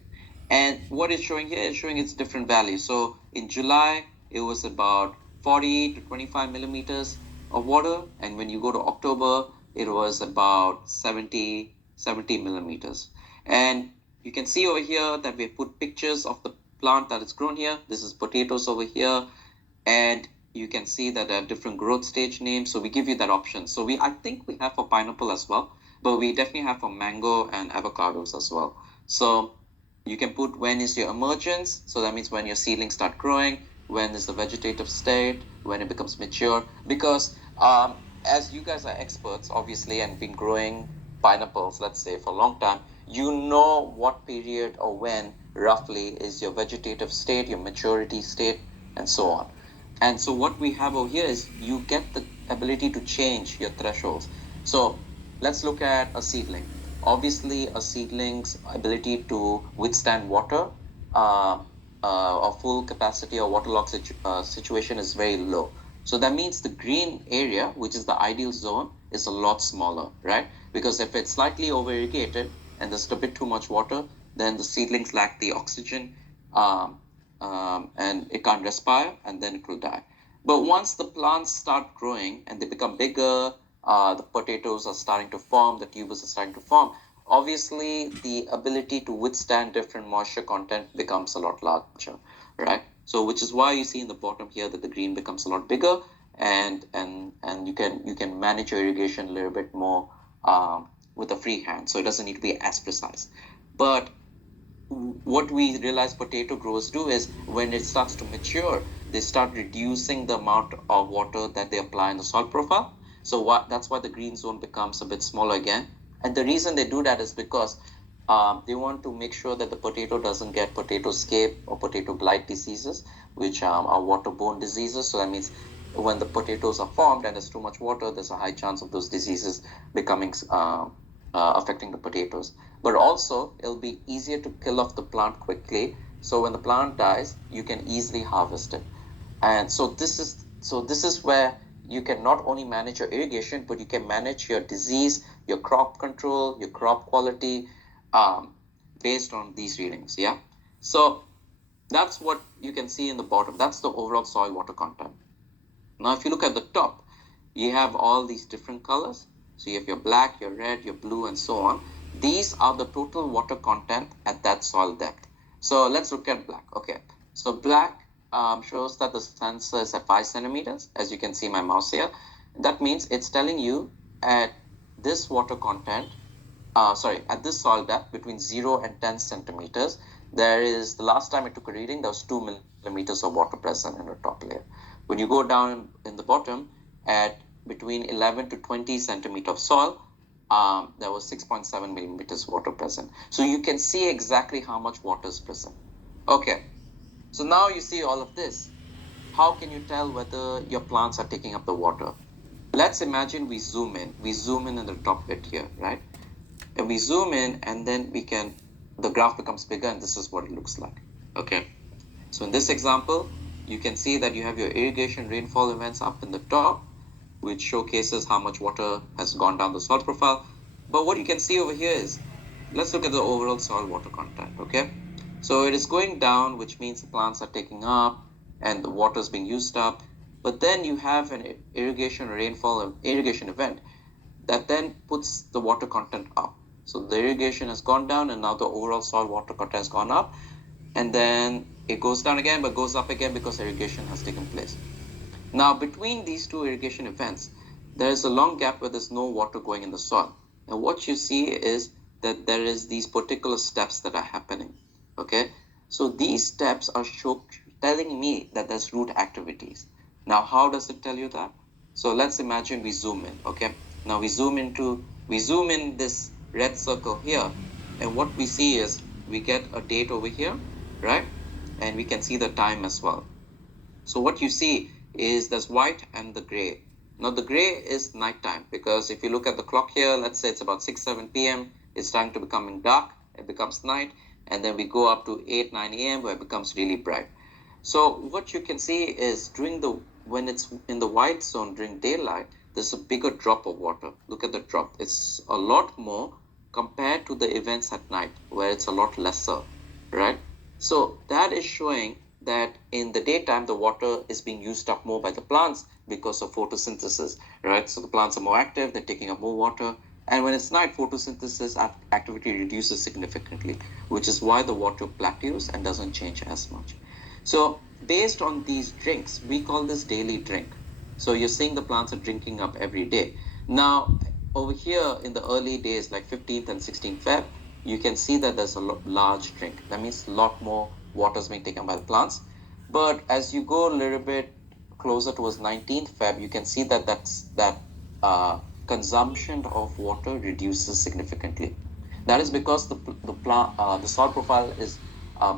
And what it's showing here is showing its different values. So in July, it was about 40 to 25 millimeters of water. And when you go to October, it was about 70 millimeters. And you can see over here that we have put pictures of the plant that is grown here. This is potatoes over here. And you can see that there are different growth stage names. So we give you that option. So I think we have for pineapple as well, but we definitely have for mango and avocados as well. So you can put when is your emergence. So that means when your seedlings start growing, when is the vegetative state, when it becomes mature. Because as you guys are experts, obviously, and been growing pineapples, let's say, for a long time, you know what period or when roughly is your vegetative state, your maturity state, and so on. And so what we have over here is you get the ability to change your thresholds. So let's look at a seedling. Obviously, a seedling's ability to withstand water or full capacity or waterlogged situation is very low. So that means the green area, which is the ideal zone, is a lot smaller, right? Because if it's slightly over-irrigated and there's a bit too much water, then the seedlings lack the oxygen and it can't respire, and then it will die. But once the plants start growing and they become bigger, the potatoes are starting to form, the tubers are starting to form, obviously the ability to withstand different moisture content becomes a lot larger, right? So which is why you see in the bottom here that the green becomes a lot bigger, and you can manage your irrigation a little bit more with a free hand, so it doesn't need to be as precise. But what we realize potato growers do is when it starts to mature, they start reducing the amount of water that they apply in the soil profile. So that's why the green zone becomes a bit smaller again. And the reason they do that is because They want to make sure that the potato doesn't get potato scape or potato blight diseases, which are waterborne diseases. So that means when the potatoes are formed and there's too much water, there's a high chance of those diseases becoming affecting the potatoes. But also, it'll be easier to kill off the plant quickly. So when the plant dies, you can easily harvest it. And so this is where you can not only manage your irrigation, but you can manage your disease, your crop control, your crop quality, based on these readings. Yeah. So that's what you can see in the bottom. That's the overall soil water content. Now, if you look at the top, you have all these different colors. So you have your black, your red, your blue, and so on. These are the total water content at that soil depth. So let's look at black. Okay. So black shows that the sensor is at 5 centimeters, as you can see my mouse here. That means it's telling you at this water content, at this soil depth between 0 and 10 centimeters, there is, the last time I took a reading, there was 2 millimeters of water present in the top layer. When you go down in the bottom at between 11 to 20 centimeters of soil, there was 6.7 millimeters water present. So you can see exactly how much water is present. Okay, so now you see all of this. How can you tell whether your plants are taking up the water? Let's imagine we zoom in. We zoom in the top bit here, right? And we zoom in, and then the graph becomes bigger, and this is what it looks like. Okay. So in this example, you can see that you have your irrigation rainfall events up in the top, which showcases how much water has gone down the soil profile. But what you can see over here is, let's look at the overall soil water content. Okay. So it is going down, which means the plants are taking up and the water is being used up. But then you have an irrigation event that then puts the water content up. So the irrigation has gone down, and now the overall soil water content has gone up. And then it goes down again, but goes up again because irrigation has taken place. Now, between these two irrigation events, there is a long gap where there's no water going in the soil. And what you see is that there is these particular steps that are happening. Okay, so these steps are telling me that there's root activities. Now, how does it tell you that? So let's imagine we zoom in. Okay, now we zoom in this red circle here, and what we see is we get a date over here, right? And we can see the time as well. So what you see is there's white and the gray. Now the gray is nighttime, because if you look at the clock here, let's say it's about 6-7 p.m. It's starting to becoming dark. It becomes night, and then we go up to 8-9 a.m. where it becomes really bright. So what you can see is when it's in the white zone during daylight, there's a bigger drop of water. Look at the drop. It's a lot more compared to the events at night, where it's a lot lesser, right? So that is showing that in the daytime, the water is being used up more by the plants because of photosynthesis, right? So the plants are more active, they're taking up more water. And when it's night, photosynthesis activity reduces significantly, which is why the water plateaus and doesn't change as much. So based on these drinks, we call this daily drink. So you're seeing the plants are drinking up every day. Now, over here in the early days, like 15th and 16th Feb, you can see that there's a large drink. That means a lot more water is being taken by the plants. But as you go a little bit closer towards 19th Feb, you can see that that consumption of water reduces significantly. That is because the soil profile is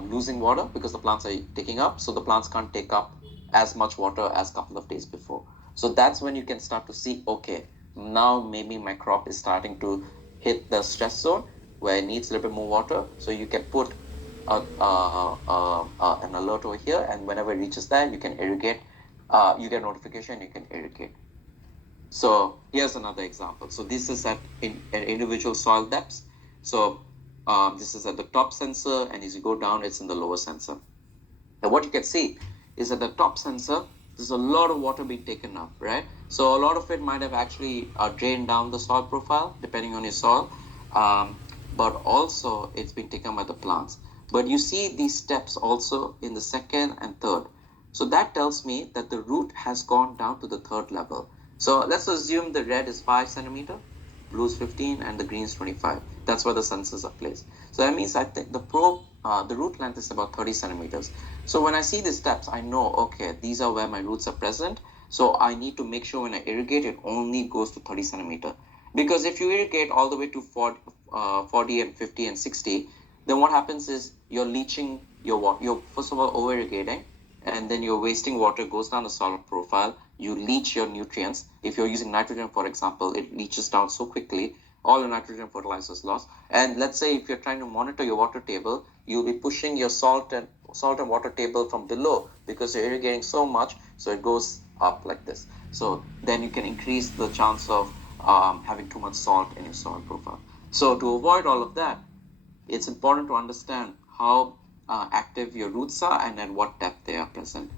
losing water because the plants are taking up, so the plants can't take up as much water as a couple of days before. So that's when you can start to see, okay, now maybe my crop is starting to hit the stress zone where it needs a little bit more water. So you can put an alert over here, and whenever it reaches that, you can irrigate. You get notification, you can irrigate. So here's another example. So this is at individual soil depths. So this is at the top sensor, and as you go down, it's in the lower sensor. And what you can see is at the top sensor, there's a lot of water being taken up, right? So a lot of it might have actually drained down the soil profile, depending on your soil. But also it's been taken by the plants. But you see these steps also in the second and third. So that tells me that the root has gone down to the third level. So let's assume the red is 5 centimeter, blue is 15, and the green is 25. That's where the sensors are placed. So that means I think the root length is about 30 centimeters. So when I see the steps, I know, okay, these are where my roots are present. So I need to make sure when I irrigate, it only goes to 30 centimeter. Because if you irrigate all the way to 40 and 50 and 60, then what happens is you're leaching your water. You're first of all over irrigating, and then you're wasting water, goes down the soil profile. You leach your nutrients. If you're using nitrogen, for example, it leaches down so quickly, all the nitrogen fertilizer is lost. And let's say if you're trying to monitor your water table, you'll be pushing your salt and water table from below because you're irrigating so much, so it goes up like this. So then you can increase the chance of having too much salt in your soil profile. So to avoid all of that, it's important to understand how active your roots are and at what depth they are present.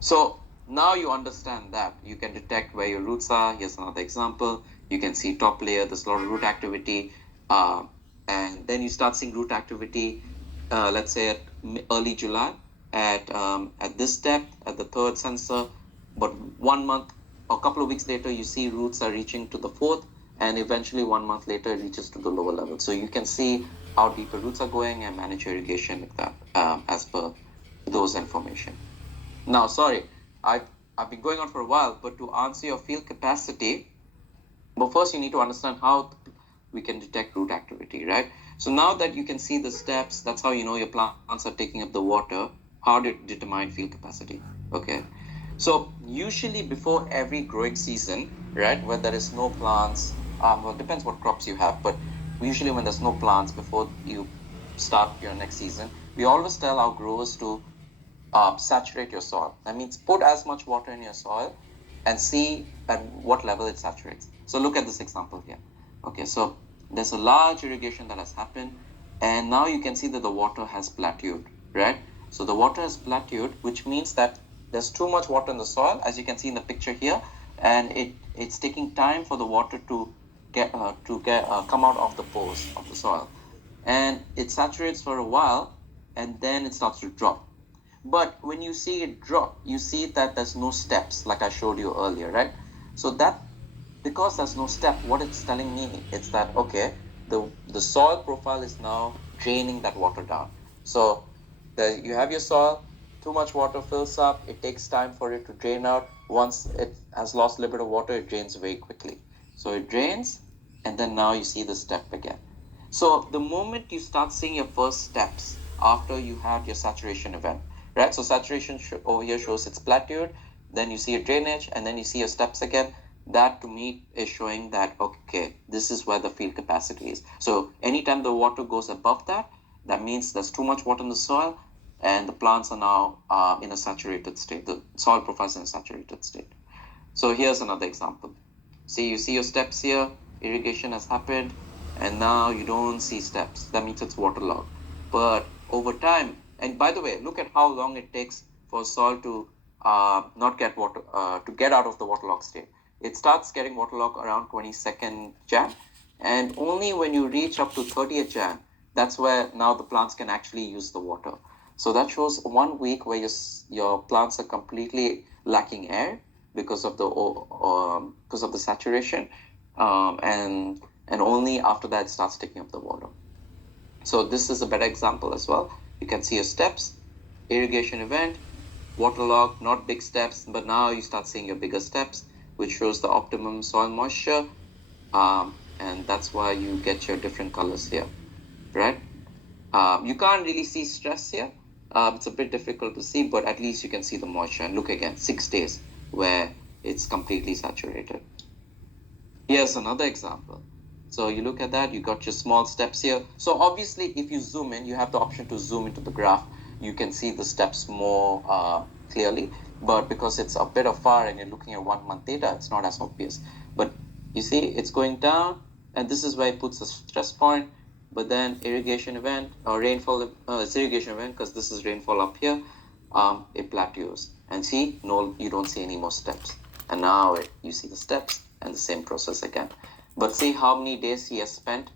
So now you understand that. You can detect where your roots are. Here's another example. You can see top layer, there's a lot of root activity. And then you start seeing root activity, let's say at early July, at this depth, at the third sensor. But 1 month, a couple of weeks later, you see roots are reaching to the fourth, and eventually 1 month later, it reaches to the lower level. So you can see how deep the roots are going and manage your irrigation like that, as per those information. Now, sorry, I've been going on for a while, but to answer your field capacity, but first you need to understand how we can detect root activity, right? So now that you can see the steps, that's how you know your plants are taking up the water. How do you determine field capacity? Okay. So usually before every growing season, right, when there is no plants, well, it depends what crops you have, but usually when there's no plants before you start your next season, we always tell our growers to saturate your soil. That means put as much water in your soil and see at what level it saturates. So look at this example here. Okay, so there's a large irrigation that has happened, and now you can see that the water has plateaued, right? So the water has plateaued, which means that there's too much water in the soil, as you can see in the picture here, and it's taking time for the water to come out of the pores of the soil, and it saturates for a while, and then it starts to drop. But when you see it drop, you see that there's no steps, like I showed you earlier, right? So that, because there's no step, what it's telling me is that, okay, the soil profile is now draining that water down. So you have your soil, too much water fills up, it takes time for it to drain out. Once it has lost a little bit of water, it drains very quickly. So it drains, and then now you see the step again. So the moment you start seeing your first steps after you had your saturation event, right? So saturation over here shows it's plateaued, then you see a drainage, and then you see your steps again. That to me is showing that, okay, this is where the field capacity is. So anytime the water goes above that, that means there's too much water in the soil, and the plants are now in a saturated state. The soil profile is in a saturated state. So here's another example. See, you see your steps here, irrigation has happened, and now you don't see steps. That means it's waterlogged. But over time, and by the way, look at how long it takes for soil to not get water, to get out of the waterlogged state. It starts getting waterlogged around 22nd Jan, and only when you reach up to 30th Jan, that's where now the plants can actually use the water. So that shows 1 week where your plants are completely lacking air because of the saturation, and only after that it starts taking up the water. So this is a better example as well. You can see your steps, irrigation event, waterlogged, not big steps, but now you start seeing your bigger steps, which shows the optimum soil moisture, and that's why you get your different colors here, right? You can't really see stress here. It's a bit difficult to see, but at least you can see the moisture. And look again, 6 days where it's completely saturated. Here's another example. So you look at that, you got your small steps here. So obviously, if you zoom in, you have the option to zoom into the graph. You can see the steps more clearly. But because it's a bit far and you're looking at 1 month data, it's not as obvious. But you see, it's going down, and this is where it puts a stress point. But then irrigation event or rainfall, it's irrigation event because this is rainfall up here. It plateaus, and see, no, you don't see any more steps. And now you see the steps and the same process again. But see how many days he has spent.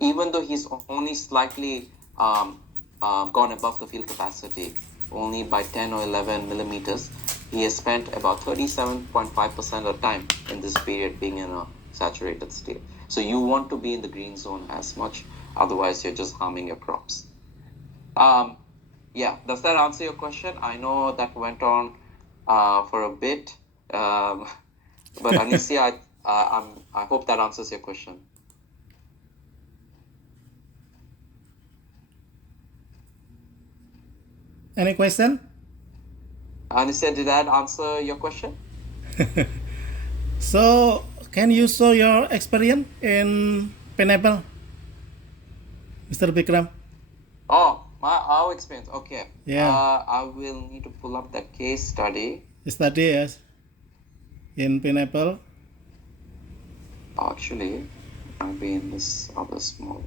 Even though he's only slightly gone above the field capacity, only by 10 or 11 millimeters, he has spent about 37.5% of the time in this period being in a saturated state. So you want to be in the green zone as much, otherwise you're just harming your crops. Yeah, does that answer your question? I know that went on for a bit, but Anisia, I hope that answers your question. Any question? Anissa, did that answer your question? So, can you show your experience in pineapple, Mr. Bikram? Oh, our experience. Okay. Yeah. I will need to pull up that case study. Study, yes, in pineapple. Actually, might be in this other small.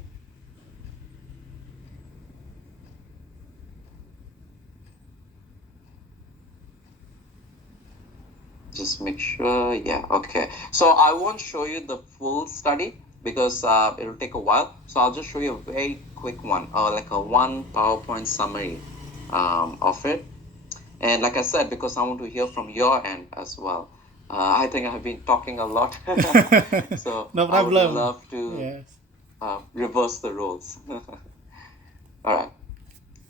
Just make sure. Yeah. Okay. So I won't show you the full study because it'll take a while. So I'll just show you a very quick one, or like a one PowerPoint summary of it. And like I said, because I want to hear from your end as well. I think I have been talking a lot. So No I would problem. love to Yes. reverse the roles. All right.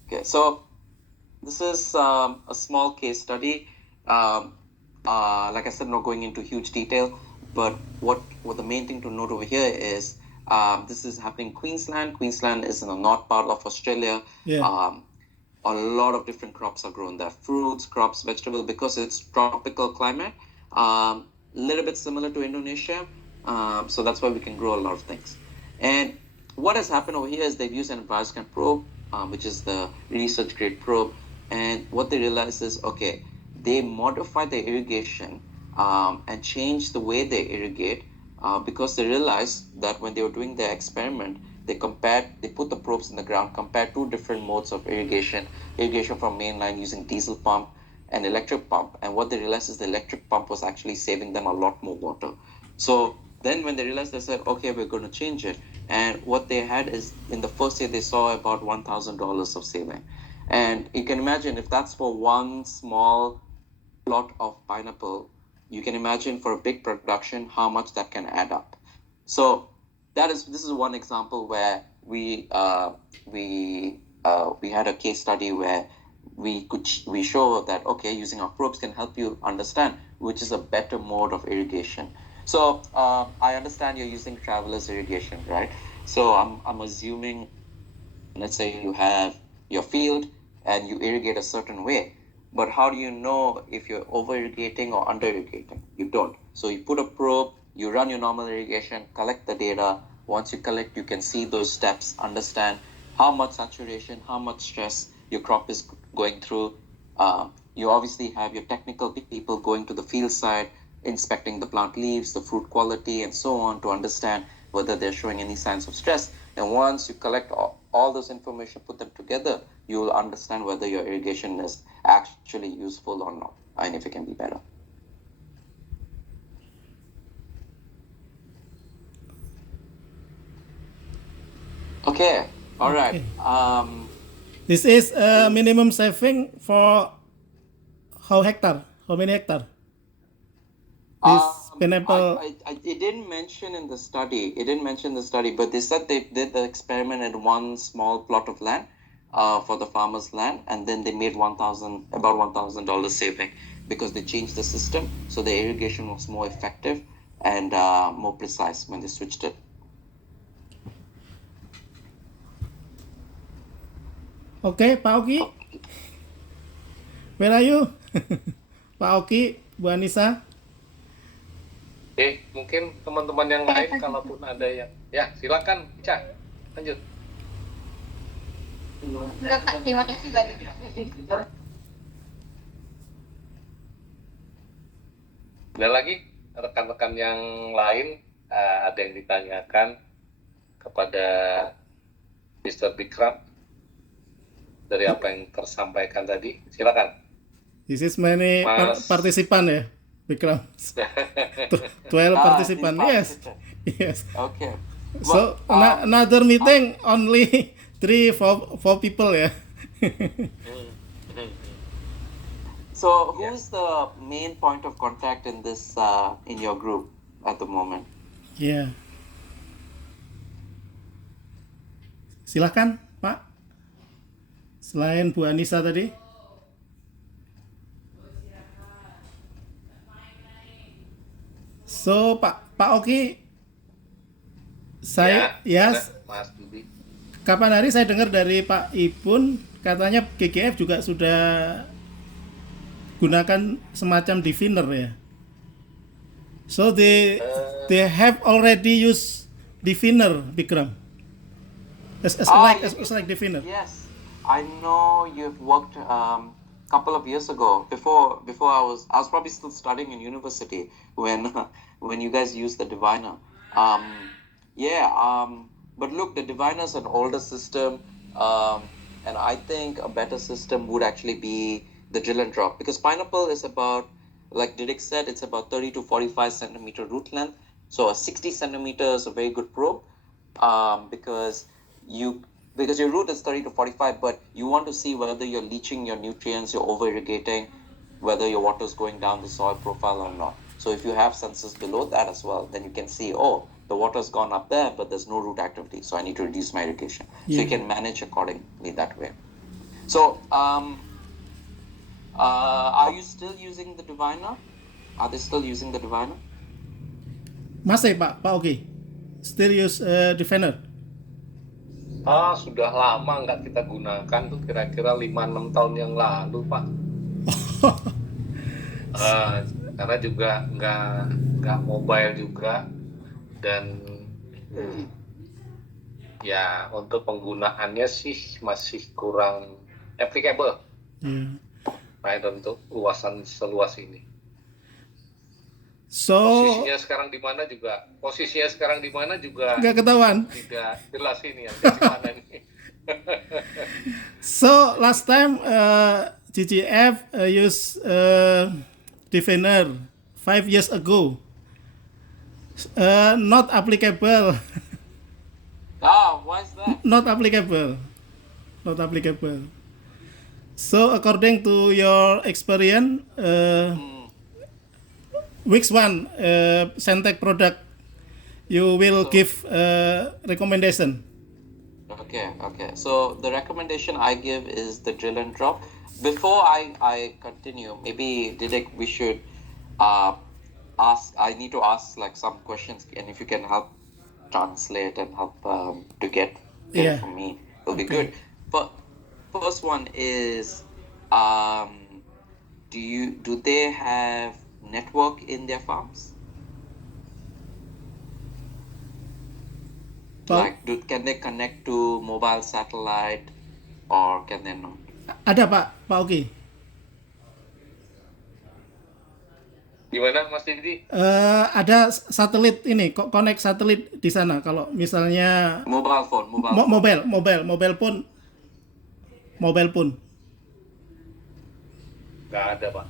Okay. So this is a small case study. Like I said, not going into huge detail, but what the main thing to note over here is this is happening in Queensland. Queensland is in the north part of Australia. Yeah. A lot of different crops are grown there. Fruits, crops, vegetables, because it's tropical climate. Little bit similar to Indonesia. So that's why we can grow a lot of things. And what has happened over here is they've used an Enviroscan probe, which is the research grade probe. And what they realized is, okay, they modified the irrigation and changed the way they irrigate because they realized that when they were doing their experiment, they put the probes in the ground, compared two different modes of irrigation from mainline using diesel pump and electric pump. And what they realized is the electric pump was actually saving them a lot more water. So then when they realized, they said, okay, we're going to change it. And what they had is, in the first year, they saw about $1,000 of saving. And you can imagine, if that's for one small plot of pineapple, you can imagine for a big production how much that can add up. So this is one example where we had a case study where we show that, okay, using our probes can help you understand which is a better mode of irrigation. So I understand you're using traveler's irrigation, right? So I'm assuming, let's say you have your field and you irrigate a certain way, but how do you know if you're over irrigating or under irrigating? You don't. So you put a probe, you run your normal irrigation, collect the data. Once you collect, you can see those steps, understand how much saturation, how much stress your crop is going through. You obviously have your technical people going to the field side, inspecting the plant leaves, the fruit quality, and so on, to understand whether they're showing any signs of stress. And once you collect all those information, put them together, you will understand whether your irrigation is actually useful or not, and if it can be better. Okay, all right. This is a minimum saving for how hectare? How many hectare? This pineapple. It didn't mention in the study. It didn't mention the study, but they said they did the experiment at one small plot of land, for the farmer's land, and then they made about $1,000 saving because they changed the system, so the irrigation was more effective and more precise when they switched it. Okay, Pak Oki. Where are you? Pak Oki, Bu Anissa. Oke, mungkin teman-teman yang lain kalaupun ada yang, ya silakan Ica, lanjut. Enggak, Kak. Terima kasih banyak. Ada lagi rekan-rekan yang lain, ada yang ditanyakan kepada Mr. Bikram dari apa yang tersampaikan tadi? Silakan. This is many Mas. participant ya, Bikram. 12 participant. Yes. Participant. Yes. Okay. So another meeting only 3-4 people ya. So who's the main point of contact in this in your group at the moment? Ya. Silahkan, Pak. Selain Bu Anissa tadi. So Pak Oki, saya Ya, Mas Budi. kapan hari saya dengar dari Pak Ipun katanya GGF juga sudah gunakan semacam diviner ya. So they have already used diviner, Bikram. As like diviner. Yes, I know you've worked couple of years ago. Before I was probably still studying in university when when you guys used the diviner. But look, the diviner is an older system, and I think a better system would actually be the drill and drop, because pineapple is about, like Didik said, it's about 30 to 45 centimeter root length. So a 60 centimeter is a very good probe, because your root is 30 to 45, but you want to see whether you're leaching your nutrients, you're over irrigating, whether your water is going down the soil profile or not. So if you have sensors below that as well, then you can see, oh, the water's gone up there, but there's no root activity, so I need to reduce my irrigation. So you can manage accordingly that way. So are you still using the diviner? Are they still using the diviner? Masih Pak Ogi. Still use diviner. Sudah lama nggak kita gunakan tuh, kira-kira 5-6 tahun yang lalu, Pak. Karena juga nggak mobile juga, dan ya untuk penggunaannya sih masih kurang applicable. Right, untuk luasan seluas ini. So Posisinya sekarang di mana juga nggak ketahuan. tidak jelas ini yang di mana nih. So last time GGF used diviner 5 years ago. Not applicable. Why is that? Not applicable. So according to your experience, which one SENTEK product you will give recommendation? Okay. So the recommendation I give is the drill and drop. Before I continue, maybe Didik, we should I need to ask like some questions, and if you can help translate and help to get it from me, it'll be good. But first one is, do they have network in their farms? Like, can they connect to mobile satellite, or can they not? Ada Pak Ogi. Gimana Mas Didi? Ada satelit ini, kok connect satelit di sana. Kalau misalnya Mobile phone. mobile phone. Nggak ada, Pak.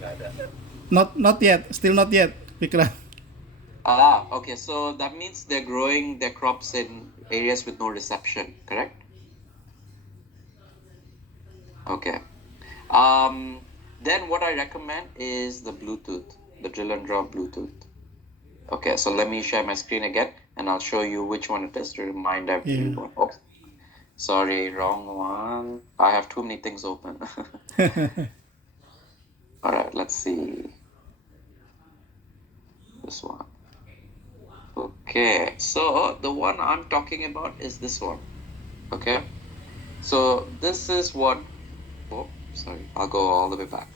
Nggak ada. Not yet, still not yet, Bikram. Okay. So that means they're growing their crops in areas with no reception, correct? Okay. Then what I recommend is the Bluetooth, the drill and drop Bluetooth. Okay, so let me share my screen again, and I'll show you which one it is to remind everyone. Oh, sorry, wrong one. I have too many things open. All right, let's see. This one. Okay, so the one I'm talking about is this one. Okay, so this is what. Oh, sorry, I'll go all the way back.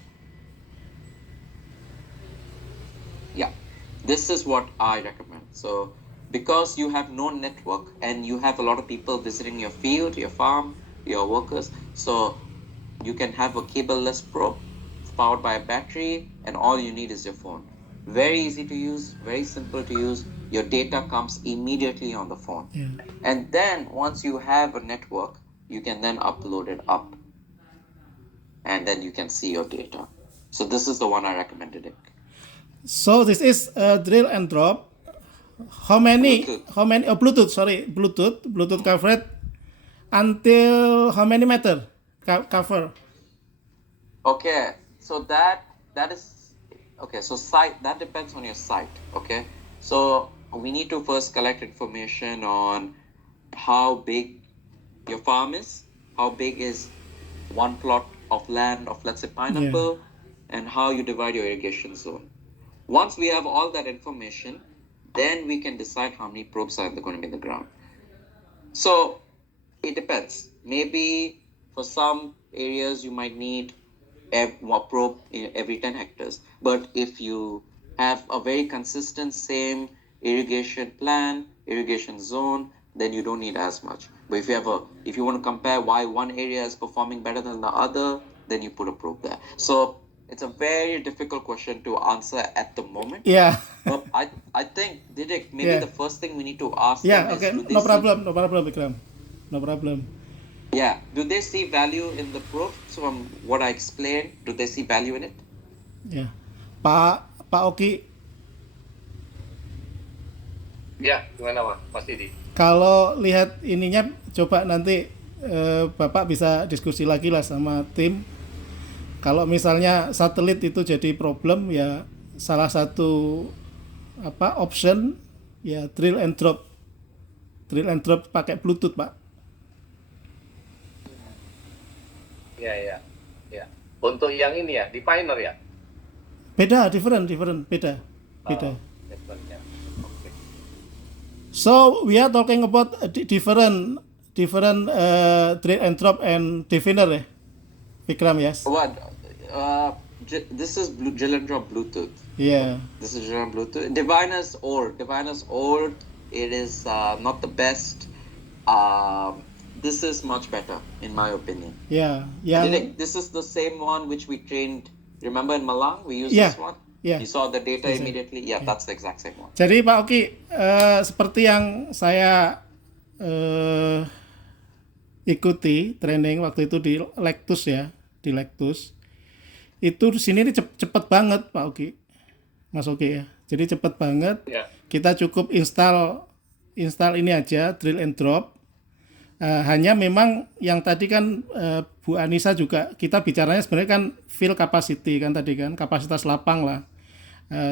Yeah, this is what I recommend. So because you have no network and you have a lot of people visiting your field, your farm, your workers, so you can have a cableless probe powered by a battery, and all you need is your phone. Very easy to use, very simple to use. Your data comes immediately on the phone. And then once you have a network, you can then upload it up, and then you can see your data. So this is the one I recommended it. So this is drill and drop. How many? Bluetooth. Bluetooth covered until how many meter cover? Okay, so that is okay. So site, that depends on your site. Okay, so we need to first collect information on how big your farm is, how big is one plot of land of, let's say, pineapple, and how you divide your irrigation zone. Once we have all that information, then we can decide how many probes are going to be in the ground. So it depends. Maybe For some areas, you might need more probe every 10 hectares. But if you have a very consistent same irrigation plan, irrigation zone, then you don't need as much. But if you want to compare why one area is performing better than the other, then you put a probe there. So it's a very difficult question to answer at the moment. Yeah. But I think, Didik, maybe Yeah. the first thing we need to ask Yeah, them okay, is, no problem, Vikram. No problem. do they see value in the probes from what I explained? Do they see value in it? Ya. Pak Oki, Ya, gimana Mas Didi? kalau lihat ininya coba nanti Bapak bisa diskusi lagi lah sama tim. Kalau misalnya satelit itu jadi problem, ya salah satu option ya drill and drop pakai Bluetooth, Pak. Ya. Untuk yang ini ya, di Pioneer ya? Beda, different, beda. Different, ya. Oke. So we are talking about different drill and drop and diviner, Vikram, yes. What? This is drill and drop Bluetooth. Yeah. This is drill and Bluetooth. Diviner's old. It is not the best. This is much better, in my opinion. Yeah. Didik, this is the same one which we trained. Remember in Malang, we used Yeah. this one? Yeah. You saw the data immediately? Yeah, that's the exact same one. Jadi Pak Oki, seperti yang saya ikuti training waktu itu di Lectus ya, itu di sini cepet banget Pak Oki, Mas Oki ya. Jadi cepet banget. Ya. Kita cukup install ini aja, drill and drop. Hanya memang yang tadi kan Bu Anissa juga kita bicaranya sebenarnya kan field capacity kan tadi kan, kapasitas lapang lah.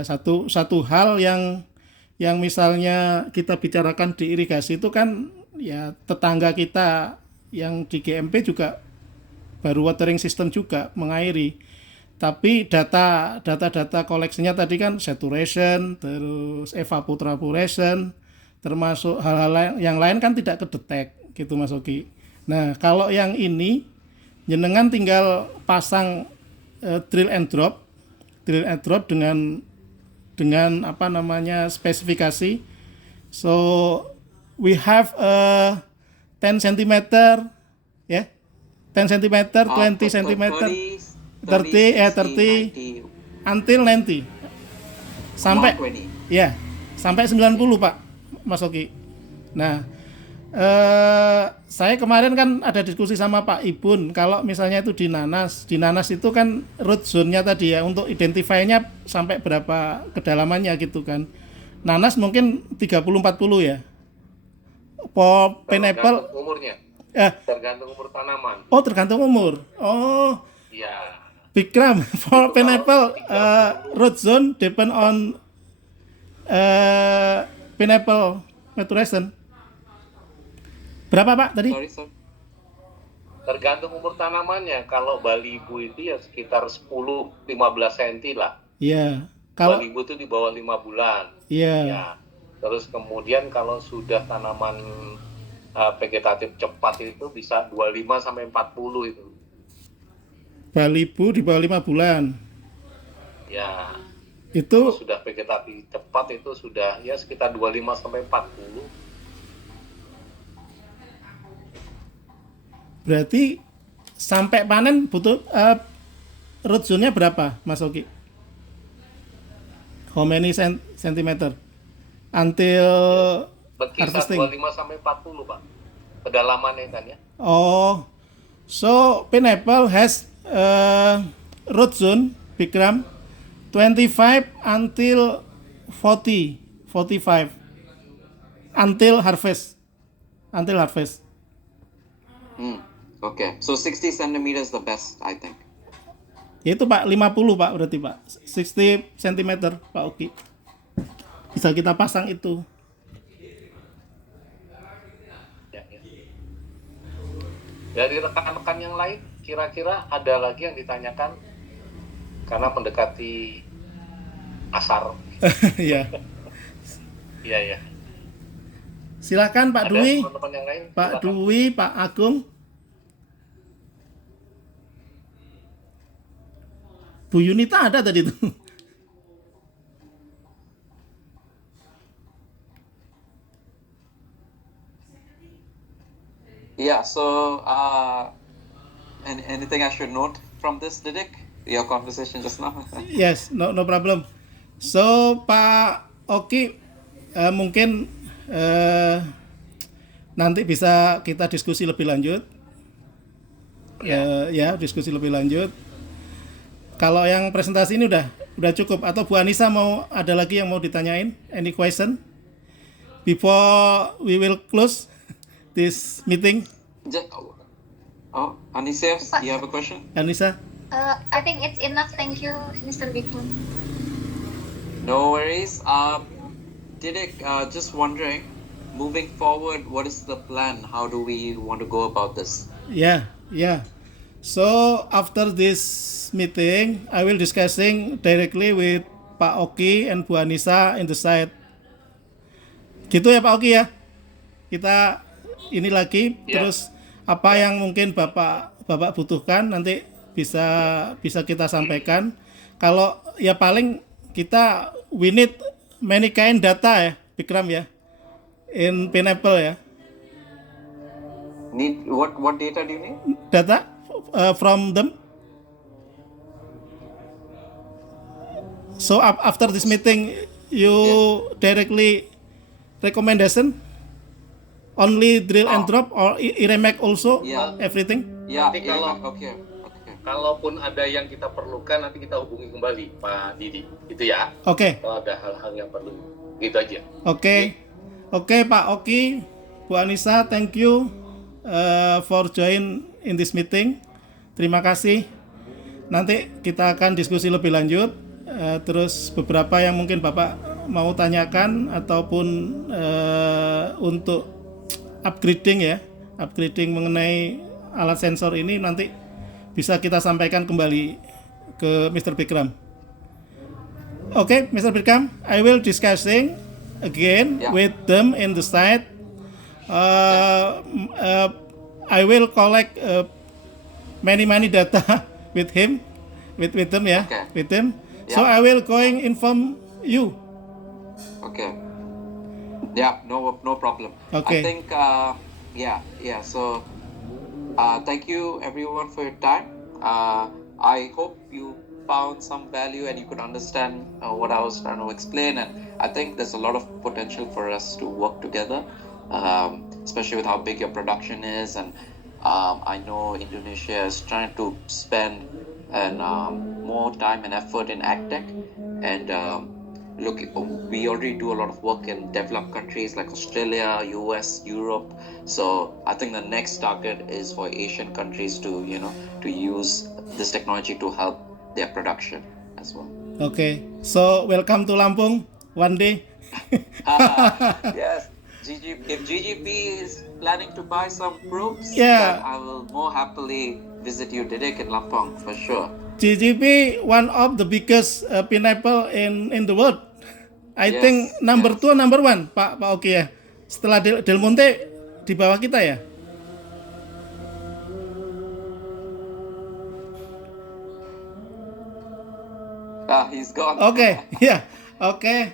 Satu hal yang misalnya kita bicarakan di irigasi itu kan ya tetangga kita yang di GMP juga baru watering system juga mengairi. Tapi data koleksinya tadi kan saturation, terus evapotranspiration, termasuk hal-hal yang lain kan tidak kedetek gitu Mas Oki. Nah, kalau yang ini jenengan tinggal pasang drill and drop dengan spesifikasi. So we have 10 cm ya. 10 cm, 20 cm, 30 until 90. Sampai 120. ya, sampai 90 Pak Mas Oki. Nah, saya kemarin kan ada diskusi sama Pak Ibun, kalau misalnya itu di nanas itu kan root zone-nya tadi ya, untuk identify-nya sampai berapa kedalamannya gitu kan. Nanas mungkin 30-40 ya. Pineapple Tergantung umurnya. Tergantung umur tanaman. Oh, tergantung umur. Oh, Ya. Bikram, for pineapple root zone depend on pineapple maturation. Berapa Pak tadi? Sorry. Tergantung umur tanamannya. Kalau balibu itu ya sekitar 10-15 cm lah. Iya. Kalau Balibu itu di bawah 5 bulan. iya. Ya. Terus kemudian kalau sudah tanaman vegetatif cepat itu bisa 25-40 itu. Balibu di bawah 5 bulan. Ya. Itu Kalau sudah vegetatif cepat itu sudah ya sekitar 25-40. berarti sampai panen butuh root zone-nya berapa, Mas Oki? How many centimeter until Berkisar harvesting? 25-40 Pak. Kedalamannya kan ya. Oh, so pineapple has root zone, Bikram, 25 until 45 until harvest. Okay, so 60 centimeters the best, I think. Itu Pak 50 Pak berarti Pak 60 cm Pak Oki. Bisa kita pasang itu. Ya. Dari rekan-rekan yang lain, kira-kira ada lagi yang ditanyakan karena mendekati asar. Iya. Iya. Silakan Pak Ada Dwi. teman-teman yang lain? Pak Silakan. Dwi, Pak Agung. Bu Yunita ada tadi tuh. Yeah. So, anything I should note from this, Didik? Your conversation just now. Yes, no problem. So Pak Oki, mungkin nanti bisa kita diskusi lebih lanjut. Ya, diskusi lebih lanjut. Kalau yang presentasi ini udah cukup, atau Bu Anissa mau ada lagi yang mau ditanyain? Any question before we will close this meeting? Anissa, do you have a question? Anissa? I think it's enough. Thank you, Mr. Bikram. No worries. Didik, just wondering, moving forward, what is the plan? How do we want to go about this? Yeah. So after this meeting, I will discussing directly with Pak Oki and Bu Anissa in the site. Gitu ya Pak Oki ya. Kita ini lagi terus apa yang mungkin Bapak butuhkan nanti bisa kita sampaikan. Kalau ya paling kita we need many kind data ya, Bikram ya. In Pineapple ya. Need what data do you need? Data from them. So after this meeting, you directly recommendation only drill and drop or iremake also everything. Yeah. Nanti Okay. kalaupun ada yang kita perlukan nanti kita hubungi kembali Pak Didi, gitu ya. Oke. Kalau ada hal-hal yang perlu, gitu aja. Oke, Pak Oki, Bu Anissa, thank you for join in this meeting. Terima kasih. Nanti kita akan diskusi lebih lanjut. Terus beberapa yang mungkin Bapak mau tanyakan ataupun untuk upgrading mengenai alat sensor ini nanti bisa kita sampaikan kembali ke Mr. Bikram. Okay, Mr. Bikram, I will discussing again with them in the site. I will collect many data with him, with them with him. So I will going inform you. Okay. Yeah, no problem. Okay. I think so thank you everyone for your time. I hope you found some value and you could understand what I was trying to explain, and I think there's a lot of potential for us to work together, especially with how big your production is, and I know Indonesia is trying to spend more time and effort in agtech, and look, we already do a lot of work in developed countries like Australia, US, Europe. So I think the next target is for Asian countries to use this technology to help their production as well. Okay, so welcome to Lampung one day. Yes, if GGP is planning to buy some probes, Yeah. then I will more happily visit you, Didik, in Lampung for sure. GGP one of the biggest pineapple in the world. I Yes, think number yes. 2 number 1 Pak Oki ya. Setelah Del Monte di bawah kita ya. He's gone. Okay, yeah. Okay,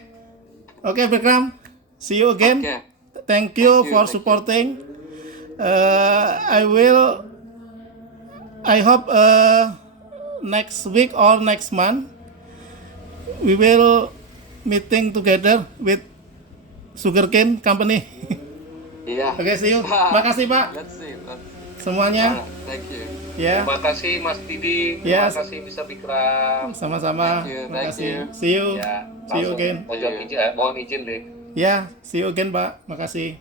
Bikram. See you again. Okay. Thank you for Thank you. supporting. I hope next week or next month we will meeting together with sugarcane company. Yeah. Oke, see you. Makasih Pak Let's see. semuanya. Alright, thank you. Ya, Terima kasih Mas Didi, Yes. terima kasih Mr. Bikram. sama-sama. Thank you, Terima thank kasih. you. See you. Ya, See you langsung. again. Mohon izin deh. Ya, see you again Pak. Makasih.